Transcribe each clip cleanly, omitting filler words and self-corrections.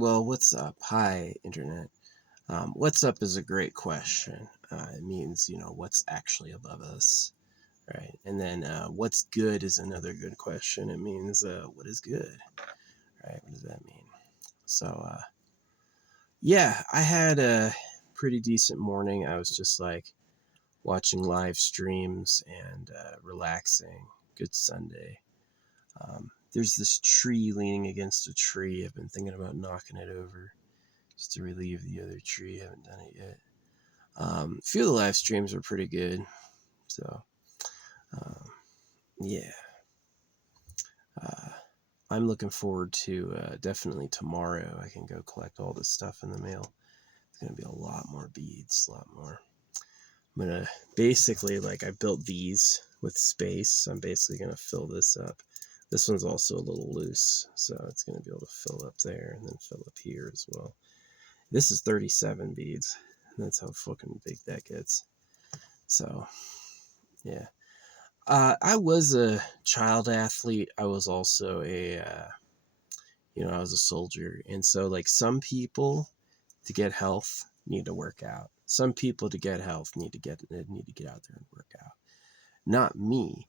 Well, what's up? Hi, Internet. What's up is a great question. It means, what's actually above us, right? And then what's good is another good question. It means, what is good, right? What does that mean? So, yeah, I had a pretty decent morning. I was just like watching live streams and relaxing. Good Sunday. There's this tree leaning against a tree. I've been thinking about knocking it over just to relieve the other tree. I haven't done it yet. A few of the live streams are pretty good. So, um, yeah. Uh, I'm looking forward to definitely tomorrow. I can go collect all this stuff in the mail. It's going to be a lot more beads, a lot more. I'm going to basically, like, I built these with space. So I'm basically going to fill this up. This one's also a little loose, so it's going to be able to fill up there and then fill up here as well. This is 37 beads. That's how fucking big that gets. So, yeah. I was a child athlete. I was also I was a soldier. And so, like, some people to get health need to work out. Some people to get health need to get out there and work out. Not me.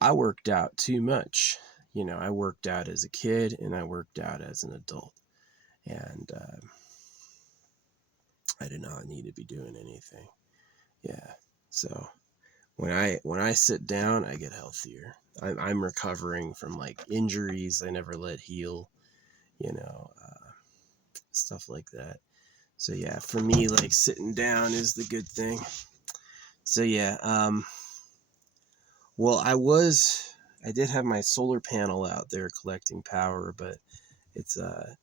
I worked out too much. I worked out as a kid and I worked out as an adult. And I did not need to be doing anything. Yeah. So when I sit down, I get healthier. I'm recovering from like injuries I never let heal, stuff like that. So yeah, for me, like sitting down is the good thing. So yeah, well, I did have my solar panel out there collecting power, but it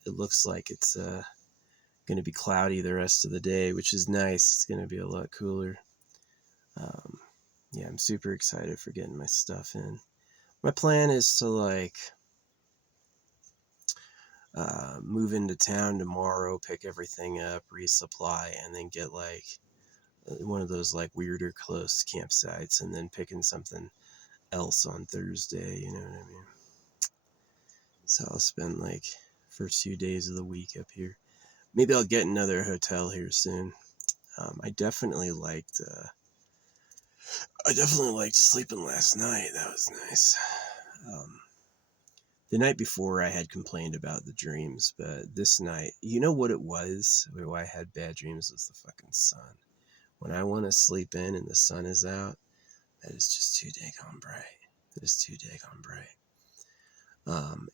looks like it's going to be cloudy the rest of the day, which is nice. It's going to be a lot cooler. Um, yeah, I'm super excited for getting my stuff in. My plan is to like move into town tomorrow, pick everything up, resupply, and then get like one of those like weirder close campsites, and then picking something else on Thursday. You know what I mean? So I'll spend like first few days of the week up here. Maybe I'll get another hotel here soon. I definitely liked. I definitely liked sleeping last night. That was nice. Um, the night before, I had complained about the dreams, but this night, you know what it was? Why I had bad dreams was the fucking sun. When I want to sleep in and the sun is out, that is just too daggone bright. That is too daggone bright.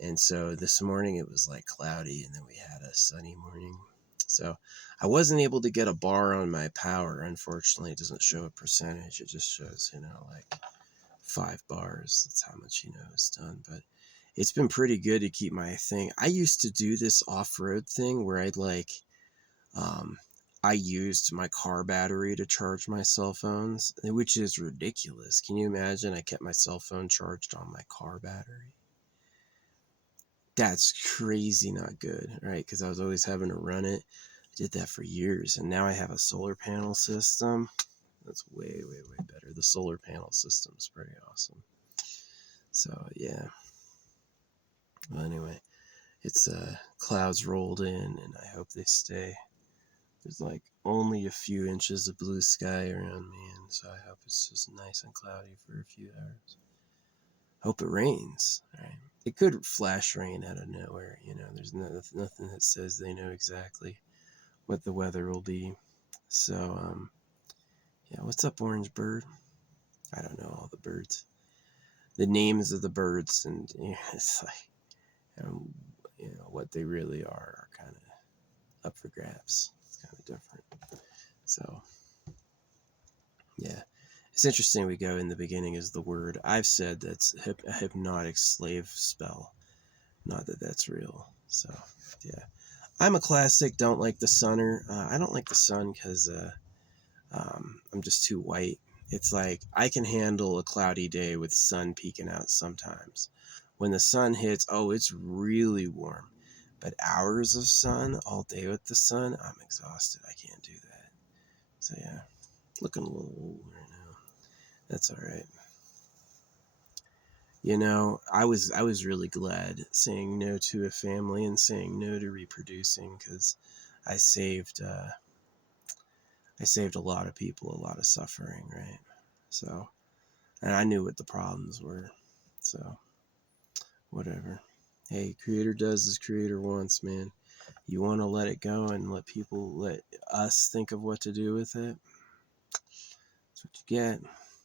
And so this morning it was like cloudy, and then we had a sunny morning. So I wasn't able to get a bar on my power. Unfortunately, it doesn't show a percentage. It just shows, like 5 bars. That's how much, is done. But it's been pretty good to keep my thing. I used to do this off-road thing where I'd like, I used my car battery to charge my cell phones, which is ridiculous. Can you imagine? I kept my cell phone charged on my car battery. That's crazy not good, right? Because I was always having to run it. I did that for years, and now I have a solar panel system. That's way, way, way better. The solar panel system's pretty awesome. So yeah. Well, anyway, it's clouds rolled in, and I hope they stay. There's like only a few inches of blue sky around me, and so I hope it's just nice and cloudy for a few hours. Hope it rains, right? It could flash rain out of nowhere, There's nothing that says they know exactly what the weather will be. So, yeah, what's up, Orange Bird? I don't know all the birds. The names of the birds, and it's like, what they really are kind of up for grabs. It's kind of different. So, yeah. It's interesting we go in the beginning as the word. I've said that's a hypnotic slave spell. Not that that's real. So, yeah. I'm a classic, don't like the sunner. I don't like the sun because I'm just too white. It's like I can handle a cloudy day with sun peeking out sometimes. When the sun hits, oh, it's really warm. But hours of sun, all day with the sun, I'm exhausted. I can't do that. So, yeah, looking a little old right now. That's all right. I was really glad saying no to a family and saying no to reproducing, because I saved I saved a lot of people a lot of suffering, right? So, and I knew what the problems were. So, whatever. Hey, creator does as creator wants, man. You want to let it go and let us think of what to do with it. That's what you get.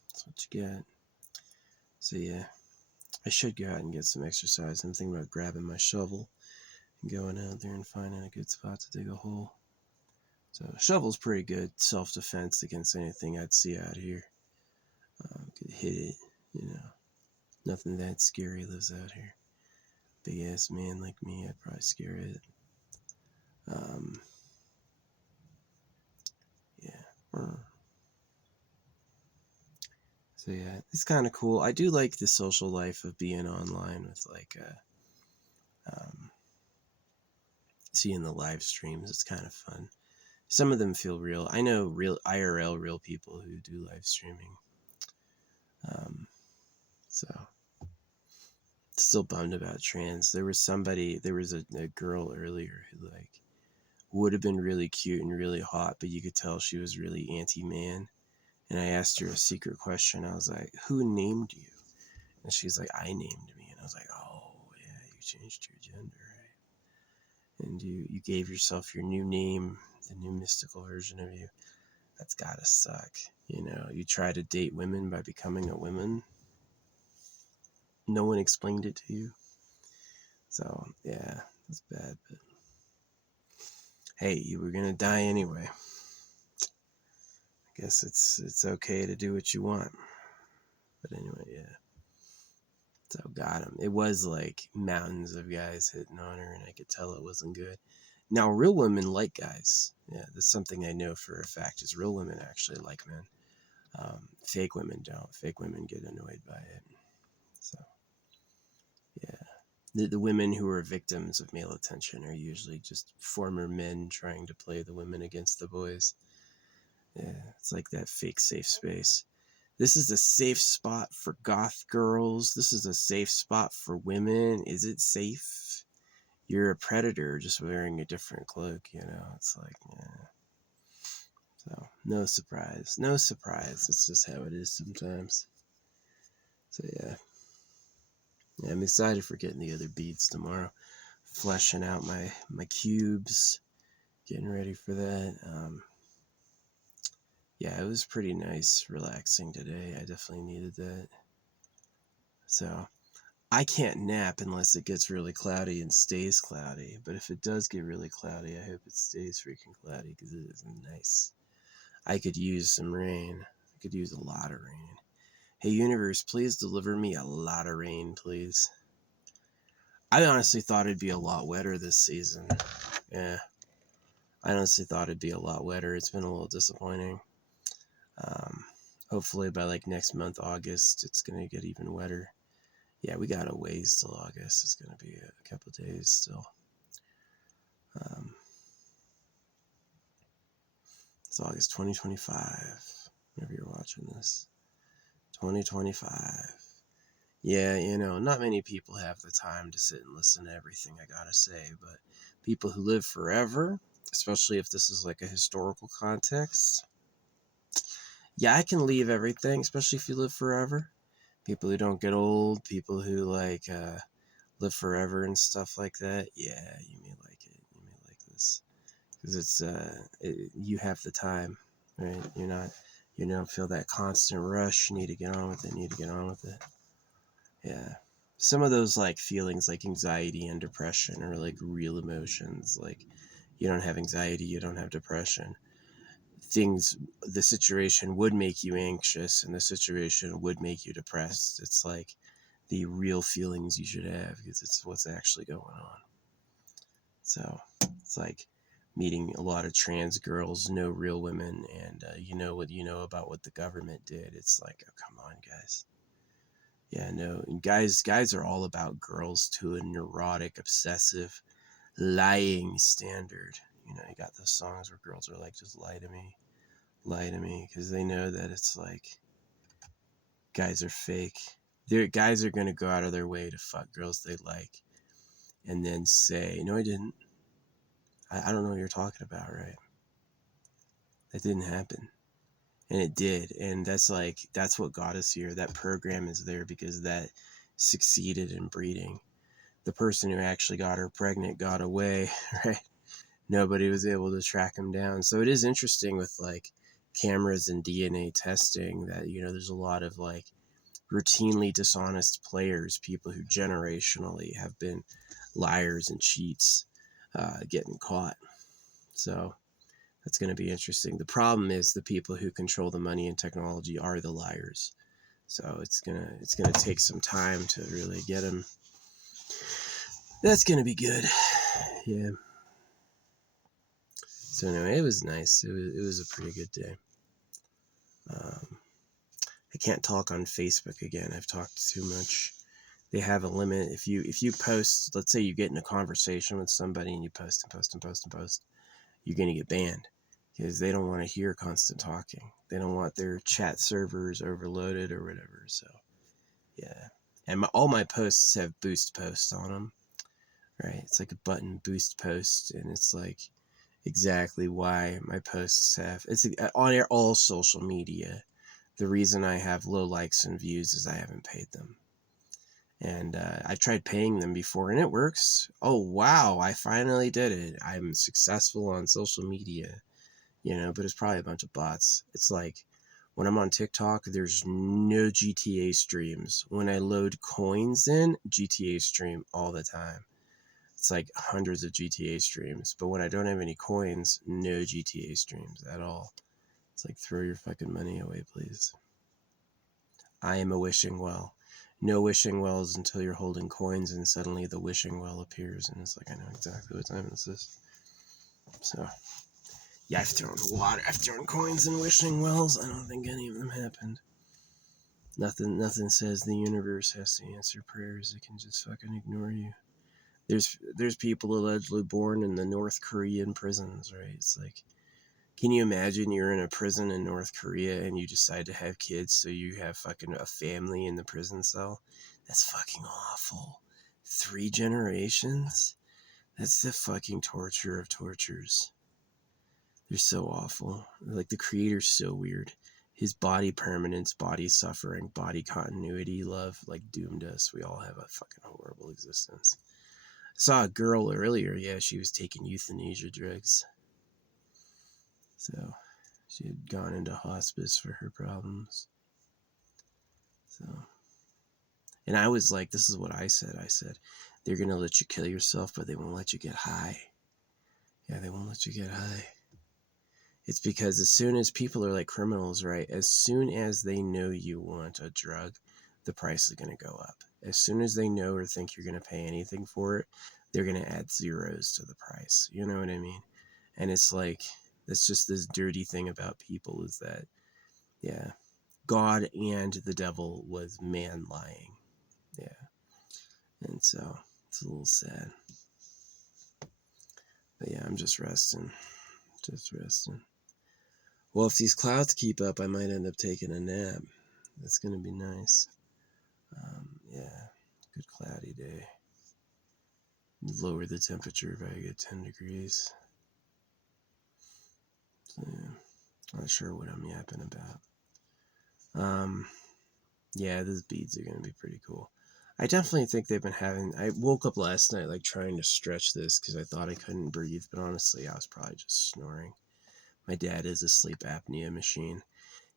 That's what you get. So yeah, I should go out and get some exercise. I'm thinking about grabbing my shovel and going out there and finding a good spot to dig a hole. So shovel's pretty good self-defense against anything I'd see out here. Could hit it, you know. Nothing that scary lives out here. Big ass man like me, I'd probably scare it. Yeah. So yeah, it's kind of cool. I do like the social life of being online with seeing the live streams. It's kind of fun. Some of them feel real. I know real IRL real people who do live streaming. So still bummed about trans. There was a girl earlier who would have been really cute and really hot, but you could tell she was really anti-man. And I asked her a secret question. I was like, "Who named you?" And she's like, "I named me." And I was like, "Oh yeah, you changed your gender, right? And you gave yourself your new name, the new mystical version of you. That's gotta suck. You try to date women by becoming a woman. No one explained it to you. So yeah, that's bad. But hey, you were gonna die anyway. I guess it's okay to do what you want. But anyway, yeah. So got him. It was like mountains of guys hitting on her, and I could tell it wasn't good. Now, real women like guys. Yeah, that's something I know for a fact. Is real women actually like men. Fake women don't. Fake women get annoyed by it. So yeah, the women who are victims of male attention are usually just former men trying to play the women against the boys. Yeah, it's like that fake safe space. This is a safe spot for goth girls. This is a safe spot for women. Is it safe? You're a predator just wearing a different cloak, It's like, yeah. So, no surprise. No surprise. It's just how it is sometimes. So, yeah. Yeah, I'm excited for getting the other beads tomorrow. Fleshing out my cubes. Getting ready for that. Yeah, it was pretty nice, relaxing today. I definitely needed that. So, I can't nap unless it gets really cloudy and stays cloudy. But if it does get really cloudy, I hope it stays freaking cloudy because it is nice. I could use some rain. I could use a lot of rain. Hey, universe, please deliver me a lot of rain, please. I honestly thought it'd be a lot wetter this season. Yeah. I honestly thought it'd be a lot wetter. It's been a little disappointing. Hopefully by next month, August, it's going to get even wetter. Yeah, we got a ways till August. It's going to be a couple days still. It's August 2025, whenever you're watching this. 2025. Yeah, not many people have the time to sit and listen to everything I gotta say, but people who live forever, especially if this is like a historical context, yeah, I can leave everything, especially if you live forever. People who don't get old, people who live forever and stuff like that. Yeah, you may like it. You may like this because you have the time, right? You don't feel that constant rush. You need to get on with it. Need to get on with it. Yeah. Some of those feelings like anxiety and depression are like real emotions. Like you don't have anxiety, you don't have depression. The situation would make you anxious and the situation would make you depressed. It's like the real feelings you should have because it's what's actually going on. So it's like meeting a lot of trans girls, no real women, and you know what you know about what the government did. It's like, oh, come on, guys. Yeah, no, guys are all about girls to a neurotic, obsessive, lying standard. You got those songs where girls are like, just lie to me, because they know that it's like, guys are fake. their guys are going to go out of their way to fuck girls they like and then say, no, I didn't. I don't know what you're talking about, right? That didn't happen. And it did. And that's what got us here. That program is there because that succeeded in breeding. The person who actually got her pregnant got away, right? Nobody was able to track him down. So it is interesting with like cameras and DNA testing that, there's a lot of like routinely dishonest players, people who generationally have been liars and cheats, getting caught. So that's going to be interesting. The problem is the people who control the money and technology are the liars. So it's gonna take some time to really get them. That's gonna be good. Yeah. So anyway, it was nice. It was a pretty good day. I can't talk on Facebook again. I've talked too much. They have a limit. If you post, let's say you get in a conversation with somebody and you post and post and post and post, you're gonna get banned because they don't want to hear constant talking. They don't want their chat servers overloaded or whatever. So yeah, and all my posts have boost posts on them. Right? It's like a button, boost post, and it's like exactly why my posts have. It's on all social media. The reason I have low likes and views is I haven't paid them. And I tried paying them before and it works. Oh, wow, I finally did it. I'm successful on social media, but it's probably a bunch of bots. It's like when I'm on TikTok, there's no GTA streams. When I load coins in, GTA stream all the time. It's like hundreds of GTA streams. But when I don't have any coins, no GTA streams at all. It's like, throw your fucking money away, please. I am a wishing well. No wishing wells until you're holding coins and suddenly the wishing well appears. And it's like, I know exactly what time this is. So, yeah, I've thrown water. I've thrown coins in wishing wells. I don't think any of them happened. Nothing says the universe has to answer prayers. It can just fucking ignore you. There's people allegedly born in the North Korean prisons, right? It's like, can you imagine you're in a prison in North Korea and you decide to have kids so you have fucking a family in the prison cell? That's fucking awful. 3 generations? That's the fucking torture of tortures. They're so awful. Like, the creator's so weird. His body permanence, body suffering, body continuity, love, like, doomed us. We all have a fucking horrible existence. I saw a girl earlier, yeah, she was taking euthanasia drugs. So, she had gone into hospice for her problems. So, and I was like, this is what I said. I said, they're going to let you kill yourself, but they won't let you get high. Yeah, they won't let you get high. It's because as soon as people are like criminals, right? As soon as they know you want a drug, the price is going to go up. As soon as they know or think you're going to pay anything for it, they're going to add zeros to the price. You know what I mean? And it's like, that's just this dirty thing about people is that, yeah, God and the devil was man lying. Yeah. And so it's a little sad. But yeah, I'm just resting. Just resting. Well, if these clouds keep up, I might end up taking a nap. That's going to be nice. Yeah, good cloudy day. Lower the temperature by a good 10 degrees. So, yeah, not sure what I'm yapping about. Yeah, those beads are going to be pretty cool. I definitely think they've been having... I woke up last night like trying to stretch this because I thought I couldn't breathe, but honestly, I was probably just snoring. My dad is a sleep apnea machine.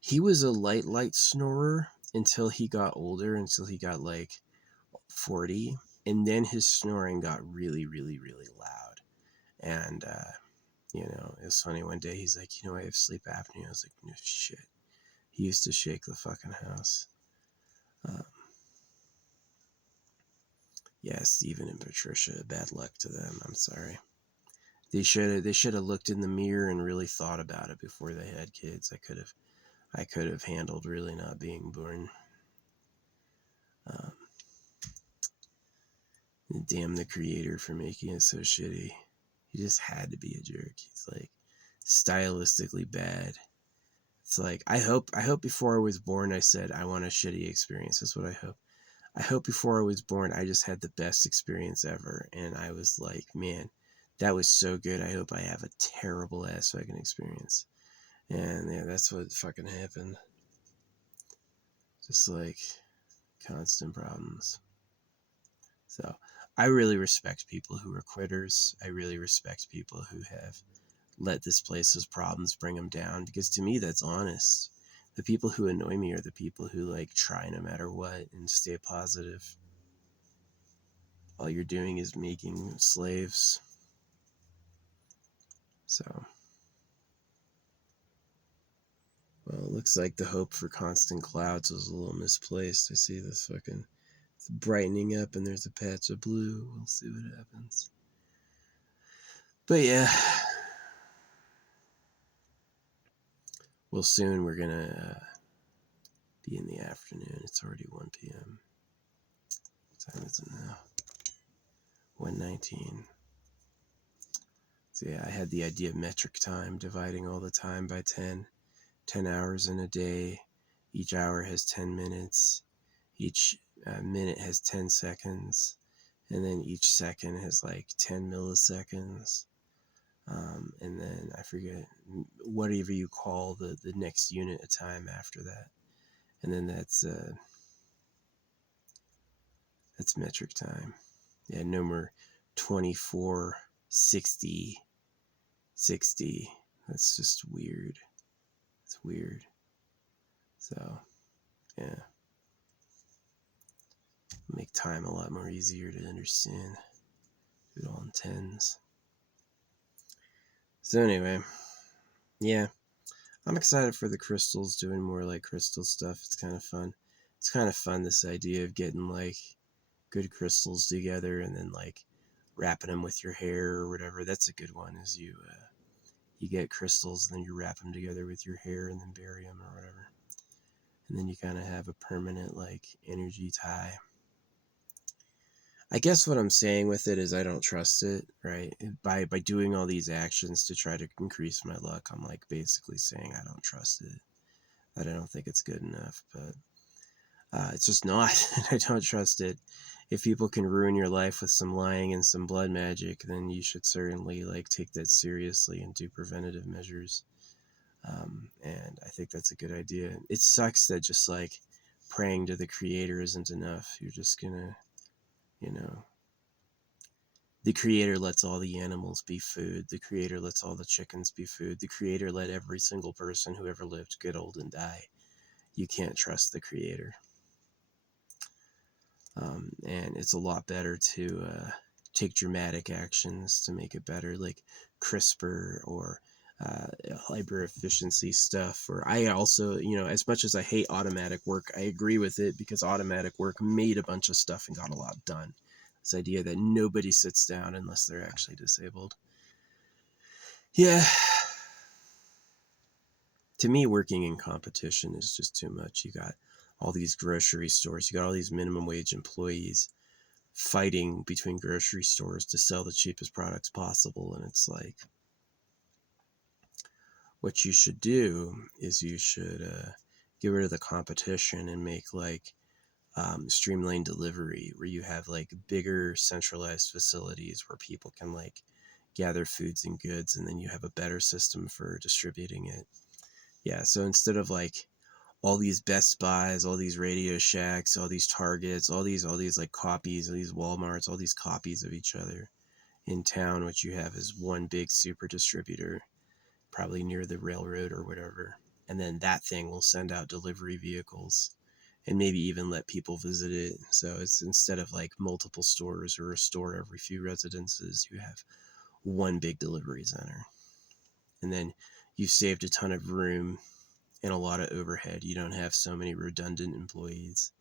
He was a light snorer until he got older, until he got like 40, and then his snoring got really, really, really loud. And, it was funny. One day he's like, I have sleep apnea. I was like, no shit. He used to shake the fucking house. Yeah, Steven and Patricia, bad luck to them. I'm sorry. They should have looked in the mirror and really thought about it before they had kids. I could have handled really not being born. Damn the creator for making it so shitty. He just had to be a jerk. He's like stylistically bad. It's like I hope before I was born I said I want a shitty experience. That's what I hope. I hope before I was born, I just had the best experience ever. And I was like, man, that was so good. I hope I have a terrible ass fucking experience. And yeah, that's what fucking happened. Just like constant problems. So I really respect people who are quitters. I really respect people who have let this place's problems bring them down, because to me, that's honest. The people who annoy me are the people who like try no matter what and stay positive. All you're doing is making slaves. So, well, it looks like the hope for constant clouds was a little misplaced. I see this fucking, it's brightening up and there's a patch of blue. We'll see what happens. But yeah, well, soon we're gonna be in the afternoon. It's already 1 p.m. What time is it now? 1:19. So yeah, I had the idea of metric time, dividing all the time by 10. 10 hours in a day. Each hour has 10 minutes. Each minute has 10 seconds. And then each second has like 10 milliseconds. And then I forget whatever you call the next unit of time after that. And then that's metric time. Yeah, no more 24, 60, 60. That's just weird. It's weird. So, yeah. Make time a lot more easier to understand. Do it all in tens. So anyway, yeah. I'm excited for the crystals, doing more like crystal stuff. It's kind of fun. It's kind of fun, this idea of getting like good crystals together and then like wrapping them with your hair or whatever. That's a good one, is you get crystals and then you wrap them together with your hair and then bury them or whatever. And then you kind of have a permanent like energy tie. I guess what I'm saying with it is I don't trust it, right? By doing all these actions to try to increase my luck, I'm like basically saying I don't trust it. That I don't think it's good enough, but it's just not. I don't trust it. If people can ruin your life with some lying and some blood magic, then you should certainly like take that seriously and do preventative measures. And I think that's a good idea. It sucks that just like praying to the creator isn't enough. You're just gonna, you know, the creator lets all the animals be food. The creator lets all the chickens be food. The creator let every single person who ever lived get old and die. You can't trust the creator. And it's a lot better to take dramatic actions to make it better, like CRISPR or hyper efficiency stuff. Or I also, as much as I hate automatic work, I agree with it because automatic work made a bunch of stuff and got a lot done. This idea that nobody sits down unless they're actually disabled. Yeah. To me, working in competition is just too much. You got all these grocery stores, you got all these minimum wage employees fighting between grocery stores to sell the cheapest products possible. And it's like, what you should do is you should get rid of the competition and make like streamlined delivery, where you have like bigger centralized facilities where people can like gather foods and goods, and then you have a better system for distributing it. Yeah, so instead of like all these Best Buys, all these Radio Shacks, all these Targets, all these like copies, all these Walmarts, all these copies of each other in town, what you have is one big super distributor, probably near the railroad or whatever. And then that thing will send out delivery vehicles and maybe even let people visit it. So it's, instead of like multiple stores or a store every few residences, you have one big delivery center. And then you've saved a ton of room and a lot of overhead. You don't have so many redundant employees.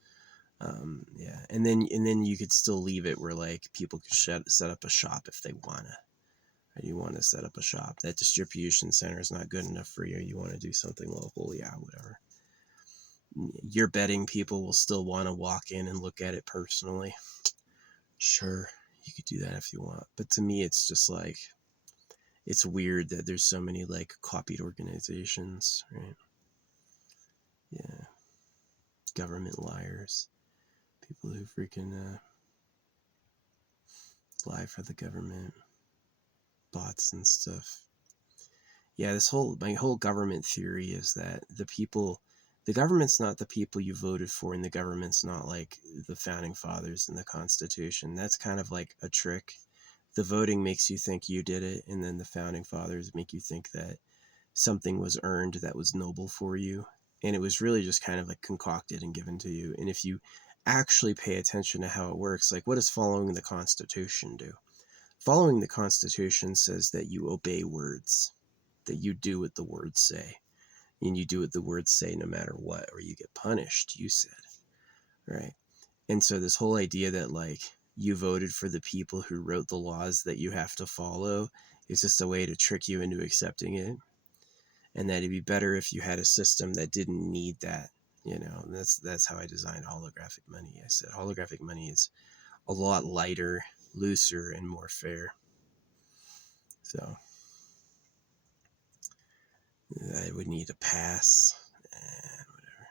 Yeah, and then you could still leave it where like people could set up a shop if they wanna. Right? You want to set up a shop. That distribution center is not good enough for you. You want to do something local. Yeah, whatever. You're betting people will still want to walk in and look at it personally. Sure, you could do that if you want. But to me, it's just like, it's weird that there's so many like copied organizations, right? Yeah. Government liars. People who freaking lie for the government, bots and stuff. Yeah, my whole government theory is that the government's not the people you voted for, and the government's not like the founding fathers and the Constitution. That's kind of like a trick. The voting makes you think you did it, and then the founding fathers make you think that something was earned that was noble for you. And it was really just kind of like concocted and given to you. And if you actually pay attention to how it works, like what does following the Constitution do? Following the Constitution says that you obey words, that you do what the words say. And you do what the words say no matter what, or you get punished, you said. Right? And so this whole idea that like you voted for the people who wrote the laws that you have to follow is just a way to trick you into accepting it. And that it'd be better if you had a system that didn't need that. And that's how I designed holographic money. I said holographic money is a lot lighter, looser, and more fair. So I would need a pass and whatever.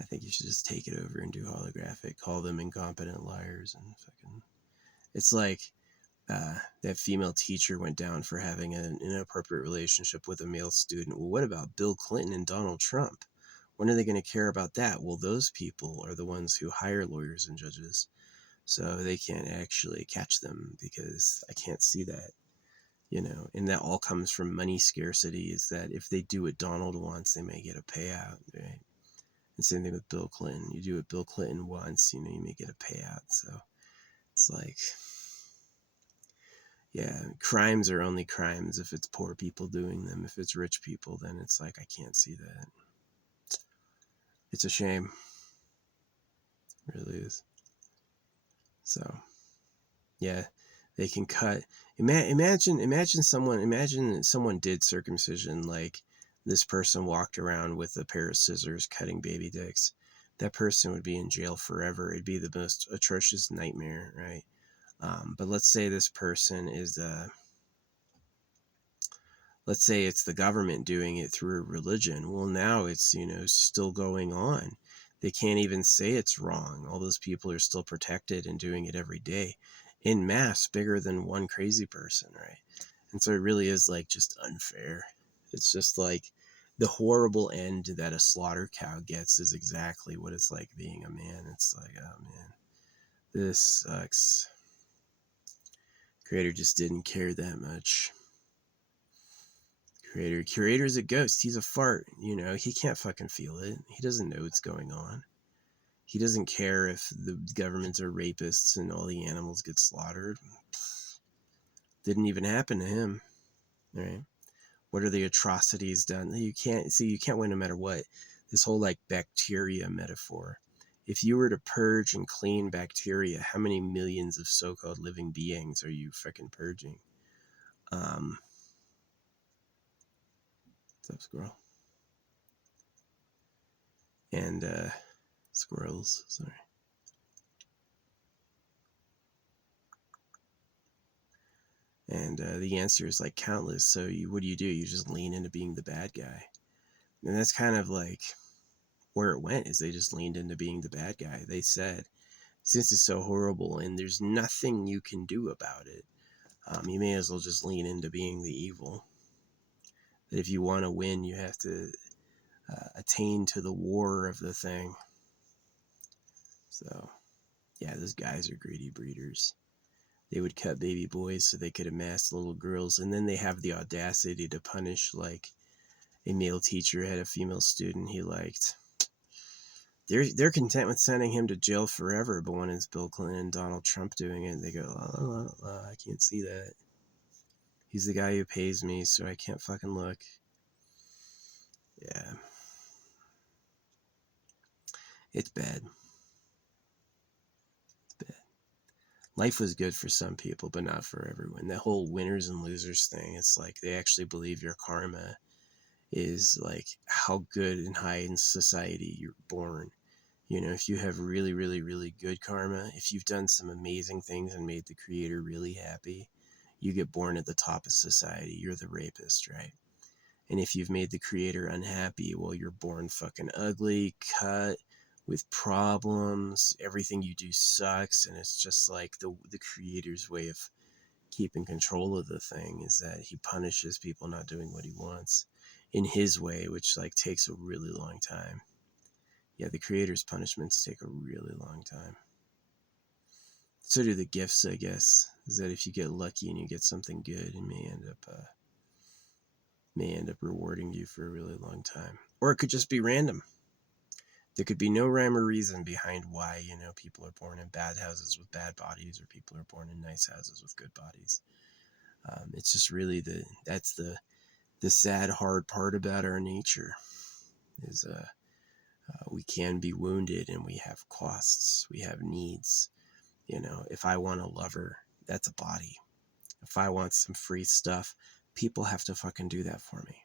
I think you should just take it over and do holographic. Call them incompetent liars and fucking. It's like that female teacher went down for having an inappropriate relationship with a male student. Well, what about Bill Clinton and Donald Trump? When are they going to care about that? Well, those people are the ones who hire lawyers and judges, so they can't actually catch them because I can't see that, and that all comes from money scarcity, is that if they do what Donald wants, they may get a payout, right? And same thing with Bill Clinton. You do what Bill Clinton wants, you may get a payout. So it's like, yeah, crimes are only crimes if it's poor people doing them. If it's rich people, then it's like, I can't see that. It's a shame. It really is. So, yeah, they can cut. Imagine someone did circumcision, like this person walked around with a pair of scissors cutting baby dicks. That person would be in jail forever. It'd be the most atrocious nightmare, right? But let's say this person is let's say it's the government doing it through religion. Well, now it's, still going on. They can't even say it's wrong. All those people are still protected and doing it every day in mass, bigger than one crazy person, right? And so it really is like just unfair. It's just like the horrible end that a slaughter cow gets is exactly what it's like being a man. It's like, oh man, this sucks. Creator just didn't care that much. Curator's a ghost. He's a fart. He can't fucking feel it. He doesn't know what's going on. He doesn't care if the governments are rapists and all the animals get slaughtered. Didn't even happen to him, right? What are the atrocities done? You can't win no matter what. This whole like bacteria metaphor. If you were to purge and clean bacteria, how many millions of so-called living beings are you freaking purging? What's up, squirrel? And squirrels, sorry. And the answer is like countless. So what do? You just lean into being the bad guy. And that's kind of like where it went, is they just leaned into being the bad guy. They said, since it's so horrible and there's nothing you can do about it, you may as well just lean into being the evil. That if you want to win, you have to attain to the war of the thing. So, yeah, those guys are greedy breeders. They would cut baby boys so they could amass little girls, and then they have the audacity to punish, like, a male teacher had a female student he liked. They're content with sending him to jail forever, but when it's Bill Clinton and Donald Trump doing it, they go, I can't see that. He's the guy who pays me, so I can't fucking look. Yeah. It's bad. It's bad. Life was good for some people, but not for everyone. That whole winners and losers thing, it's like they actually believe your karma is like how good and high in society you're born. If you have really, really, really good karma, if you've done some amazing things and made the creator really happy, you get born at the top of society. You're the rapist, right? And if you've made the creator unhappy, well, you're born fucking ugly, cut, with problems. Everything you do sucks, and it's just like the creator's way of keeping control of the thing is that he punishes people not doing what he wants in his way, which like takes a really long time. Yeah, the creator's punishments take a really long time. So do the gifts, I guess. Is that if you get lucky and you get something good, it may end up rewarding you for a really long time. Or it could just be random. There could be no rhyme or reason behind why, people are born in bad houses with bad bodies or people are born in nice houses with good bodies. It's just really that's the sad, hard part about our nature is we can be wounded and we have costs, we have needs. If I want a lover, that's a body. If I want some free stuff, people have to fucking do that for me.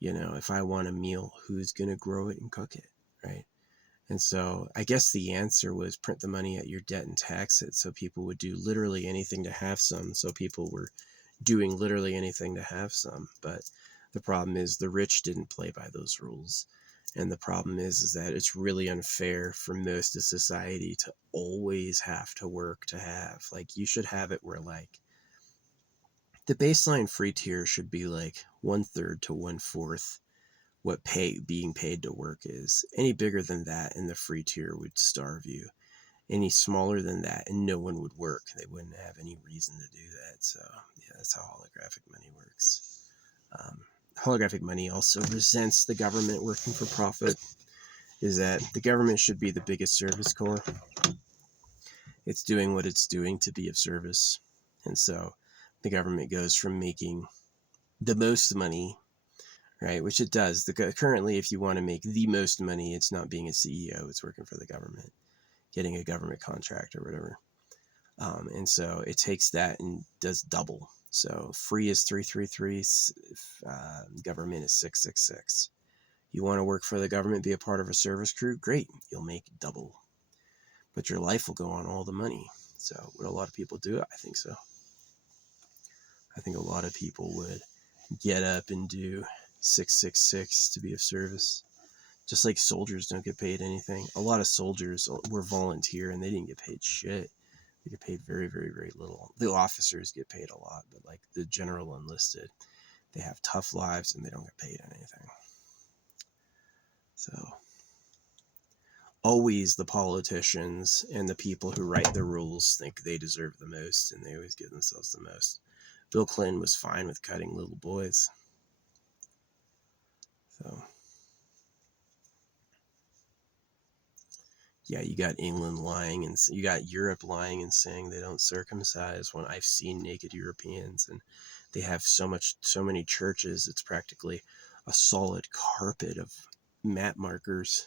If I want a meal, who's going to grow it and cook it, right? And so I guess the answer was print the money at your debt and tax it so people would do literally anything to have some. So people were doing literally anything to have some. But the problem is the rich didn't play by those rules. And the problem is that it's really unfair for most of society to always have to work to have. Like, you should have it where, like, the baseline free tier should be like 1/3 to 1/4 what being paid to work is. Any bigger than that and the free tier would starve you. Any smaller than that and no one would work. They wouldn't have any reason to do that. So yeah, that's how holographic money works. Holographic money also resents the government working for profit. Is that the government should be the biggest service corps. It's doing what it's doing to be of service. And so the government goes from making the most money, right? Which it does. Currently, if you want to make the most money, it's not being a CEO, it's working for the government, getting a government contract or whatever. And so it takes that and does double. So free is 333, government is 666. You want to work for the government, be a part of a service crew? Great, you'll make double. But your life will go on all the money. So would a lot of people do it? I think so. I think a lot of people would get up and do 666 to be of service. Just like soldiers don't get paid anything. A lot of soldiers were volunteer and they didn't get paid shit. They get paid very, very, very little. The officers get paid a lot, but like the general enlisted, they have tough lives and they don't get paid anything. So always the politicians and the people who write the rules think they deserve the most and they always give themselves the most. Bill Clinton was fine with cutting little boys. So yeah, you got England lying and you got Europe lying and saying they don't circumcise when I've seen naked Europeans and they have so many churches. It's practically a solid carpet of map markers,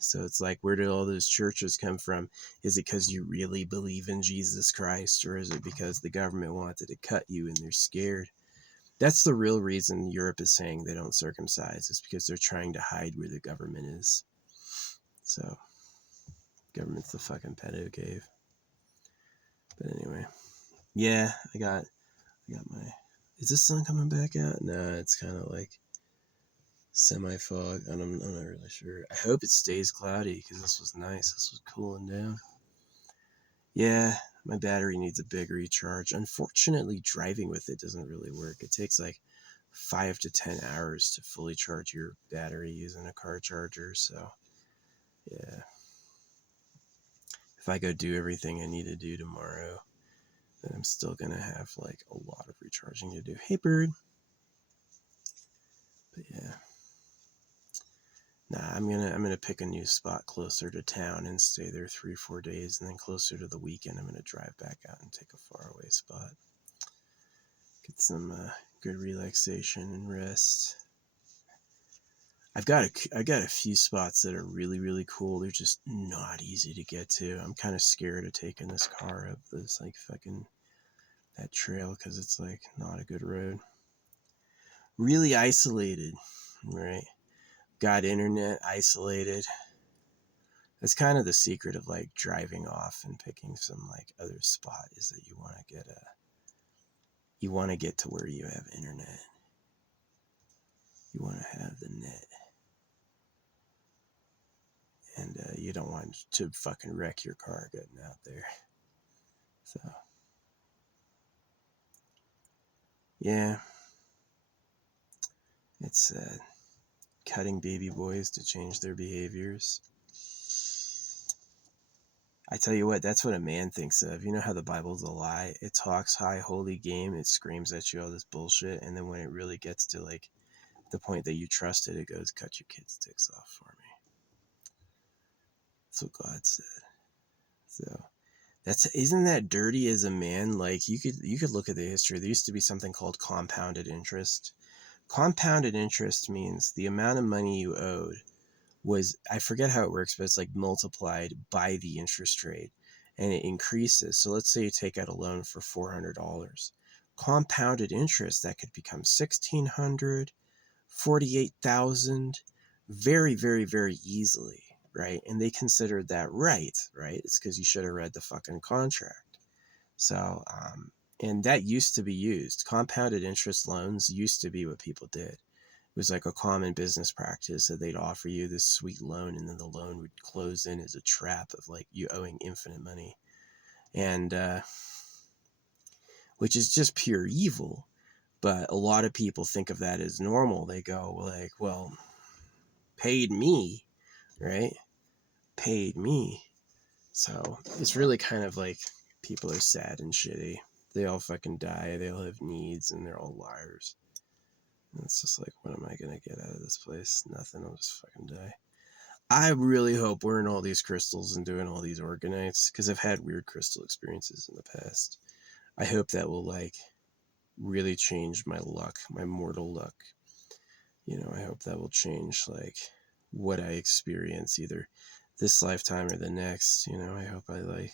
So it's like, where did all those churches come from? Is it because you really believe in Jesus Christ, or is it because the government wanted to cut you and they're scared? That's the real reason Europe is saying they don't circumcise, is because they're trying to hide where the government is. So government's the fucking pedo cave. But anyway, yeah, I got my. Is this sun coming back out? No, it's kind of like semi-fog, and I'm not really sure. I hope it stays cloudy because this was nice. This was cooling down. Yeah, my battery needs a big recharge. Unfortunately, driving with it doesn't really work. It takes like 5 to 10 hours to fully charge your battery using a car charger. So, yeah. If I go do everything I need to do tomorrow, then I'm still going to have like a lot of recharging to do. Hey, bird. But yeah. Nah, I'm gonna pick a new spot closer to town and stay there 3-4 days, and then closer to the weekend, I'm gonna drive back out and take a faraway spot. Get some good relaxation and rest. I got a few spots that are really, really cool. They're just not easy to get to. I'm kind of scared of taking this car up this like fucking that trail because it's like not a good road. Really isolated, right? Got internet, isolated. That's kind of the secret of like driving off and picking some like other spot, is that you want to get to where you have internet. You want to have the net. you don't want to fucking wreck your car getting out there. So, yeah, it's cutting baby boys to change their behaviors. I tell you what, that's what a man thinks of. You know how the Bible's a lie? It talks high, holy game. It screams at you all this bullshit. And then when it really gets to like the point that you trust it, it goes, cut your kids' dicks off for me. That's what God said. So isn't that dirty as a man? Like you could look at the history. There used to be something called compounded interest. Compounded interest means the amount of money you owed was, I forget how it works, but it's like multiplied by the interest rate and it increases. So let's say you take out a loan for $400. Compounded interest, that could become $1,600, $48,000 very, very, very easily, right? And they considered that right? It's because you should have read the fucking contract. So, and that used to be used. Compounded interest loans used to be what people did. It was like a common business practice that they'd offer you this sweet loan and then the loan would close in as a trap of like you owing infinite money. And, which is just pure evil. But a lot of people think of that as normal. They go like, well, paid me, right? Paid me. So it's really kind of like people are sad and shitty. They all fucking die. They all have needs and they're all liars. And it's just like, what am I going to get out of this place? Nothing. I'll just fucking die. I really hope we're in all these crystals and doing all these organites because I've had weird crystal experiences in the past. I hope that will like really change my luck, my mortal luck. You know, I hope that will change like what I experience either this lifetime or the next. You know, I hope I like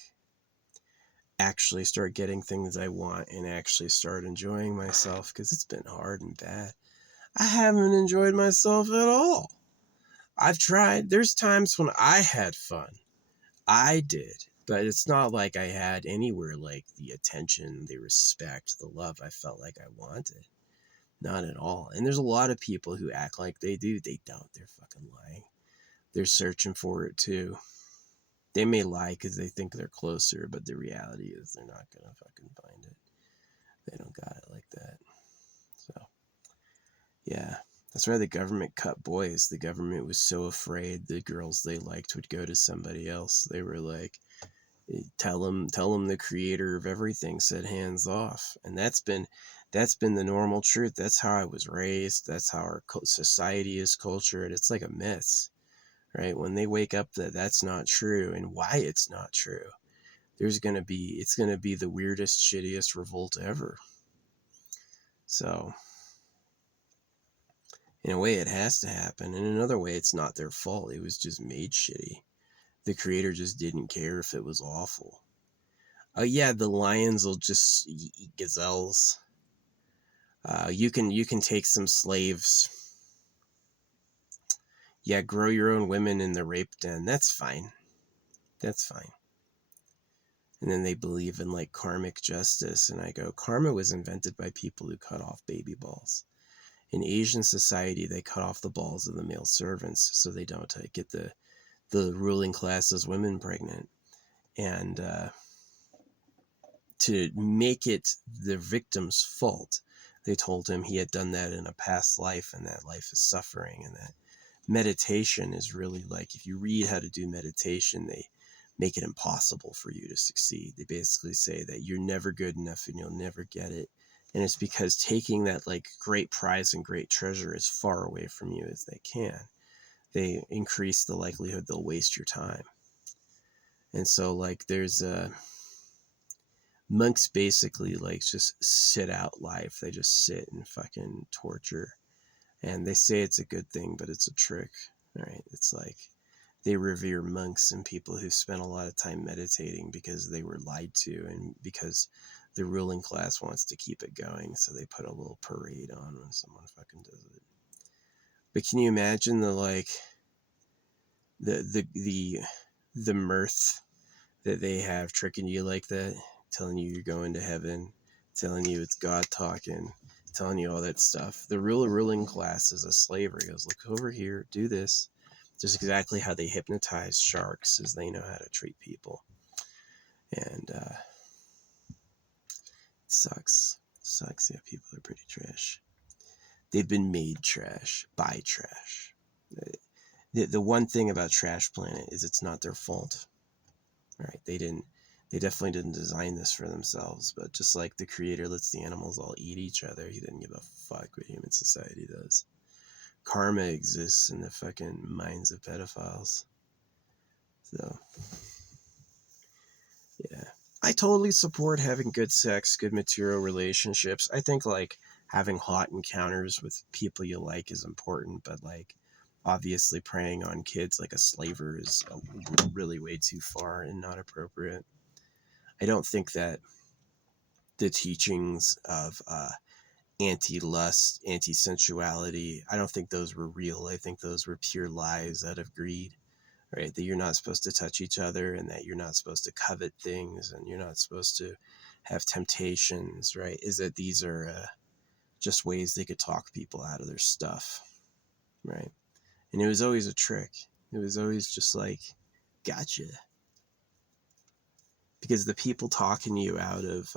actually start getting things I want and actually start enjoying myself because it's been hard and bad. I haven't enjoyed myself at all. I've tried. There's times when I had fun. I did. But it's not like I had anywhere like the attention, the respect, the love I felt like I wanted. Not at all. And there's a lot of people who act like they do. They don't. They're fucking lying. They're searching for it too. They may lie because they think they're closer, but the reality is they're not going to fucking find it. They don't got it like that. So, yeah. That's why the government cut boys. The government was so afraid the girls they liked would go to somebody else. They were like, tell them the creator of everything said hands off. And that's been the normal truth. That's how I was raised. That's how our society is cultured. It's like a myth, right? When they wake up that that's not true and why it's not true, it's going to be the weirdest, shittiest revolt ever. So in a way it has to happen. In another way, it's not their fault. It was just made shitty. The creator just didn't care if it was awful. Oh yeah, the lions will just eat gazelles. You can take some slaves. Yeah, grow your own women in the rape den. That's fine. That's fine. And then they believe in like karmic justice. And I go, karma was invented by people who cut off baby balls. In Asian society, they cut off the balls of the male servants so they don't get the ruling class's women pregnant. And to make it the victim's fault, they told him he had done that in a past life and that life is suffering, and that meditation is really like, if you read how to do meditation, they make it impossible for you to succeed. They basically say that you're never good enough and you'll never get it. And it's because taking that like great prize and great treasure as far away from you as they can, they increase the likelihood they'll waste your time. And so like there's monks basically like just sit out life. They just sit and fucking torture. And they say it's a good thing, but it's a trick, right? It's like they revere monks and people who spent a lot of time meditating because they were lied to and because the ruling class wants to keep it going. So they put a little parade on when someone fucking does it. But can you imagine the like the mirth that they have tricking you like that, telling you you're going to heaven, telling you it's God talking, telling you all that stuff. The ruling class is a slavery. It goes, look over here, do this, Just exactly how they hypnotize sharks, as they know how to treat people. And it sucks. It sucks. Yeah, people are pretty trash. They've been made trash by trash. The one thing about Trash Planet is it's not their fault. Right? They definitely didn't design this for themselves, but just like the creator lets the animals all eat each other, he didn't give a fuck what human society does. Karma exists in the fucking minds of pedophiles. So, yeah. I totally support having good sex, good material relationships. I think like having hot encounters with people you like is important, but like obviously preying on kids like a slaver is really way too far and not appropriate. I don't think that the teachings of anti-lust, anti-sensuality, I don't think those were real. I think those were pure lies out of greed, right? That you're not supposed to touch each other and that you're not supposed to covet things and you're not supposed to have temptations, right? Is that these are just ways they could talk people out of their stuff, right? And it was always a trick. It was always just like, gotcha. Because the people talking you out of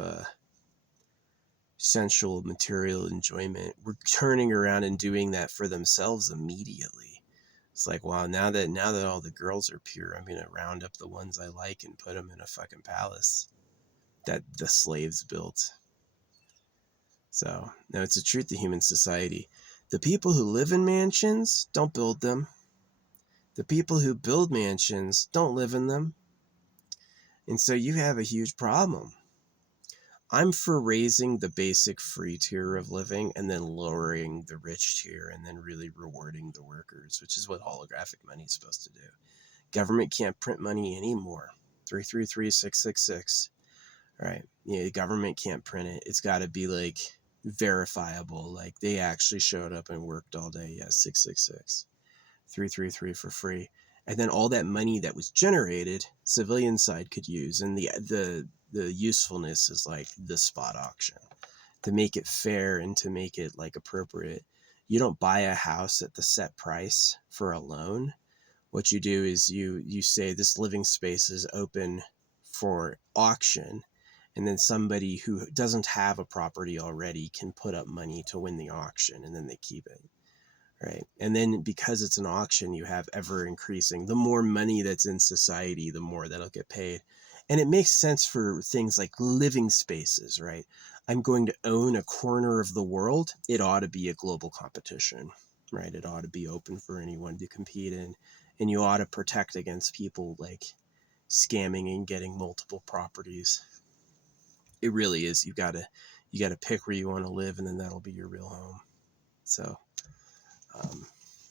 sensual material enjoyment were turning around and doing that for themselves immediately. It's like, wow, now that all the girls are pure, I'm gonna round up the ones I like and put them in a fucking palace that the slaves built. So no, it's a truth to human society. The people who live in mansions don't build them. The people who build mansions don't live in them. And so you have a huge problem. I'm for raising the basic free tier of living and then lowering the rich tier and then really rewarding the workers, which is what holographic money is supposed to do. Government can't print money anymore. 333-666. Right. Yeah, the government can't print it. It's got to be like verifiable. Like they actually showed up and worked all day. Yeah, 666. 333 for free. And then all that money that was generated, civilian side could use. And the usefulness is like the spot auction to make it fair and to make it like appropriate. You don't buy a house at the set price for a loan. What you do is you say this living space is open for auction, and then somebody who doesn't have a property already can put up money to win the auction, and then they keep it. Right. And then because it's an auction, you have ever increasing. The more money that's in society, the more that'll get paid. And it makes sense for things like living spaces, right? I'm going to own a corner of the world. It ought to be a global competition, right? It ought to be open for anyone to compete in. And you ought to protect against people like scamming and getting multiple properties. It really is. You gotta pick where you want to live, and then that'll be your real home. So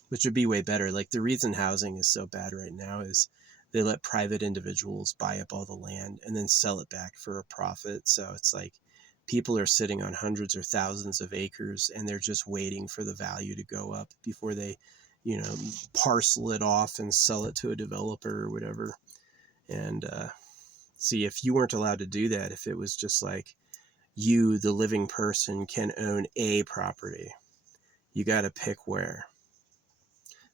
which would be way better. Like the reason housing is so bad right now is they let private individuals buy up all the land and then sell it back for a profit. So it's like people are sitting on hundreds or thousands of acres and they're just waiting for the value to go up before they, parcel it off and sell it to a developer or whatever. And see, if you weren't allowed to do that, if it was just like you, the living person, can own a property, you got to pick where.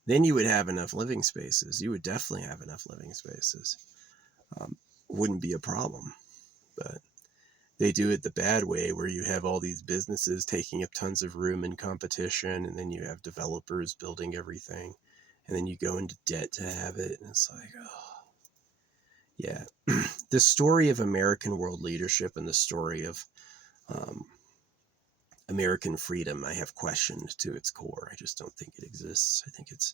Then you would have enough living spaces. You would definitely have enough living spaces. Wouldn't be a problem. But they do it the bad way where you have all these businesses taking up tons of room in competition, and then you have developers building everything, and then you go into debt to have it. And it's like, oh, yeah. The story of American world leadership and the story of American freedom, I have questioned to its core. I just don't think it exists. I think it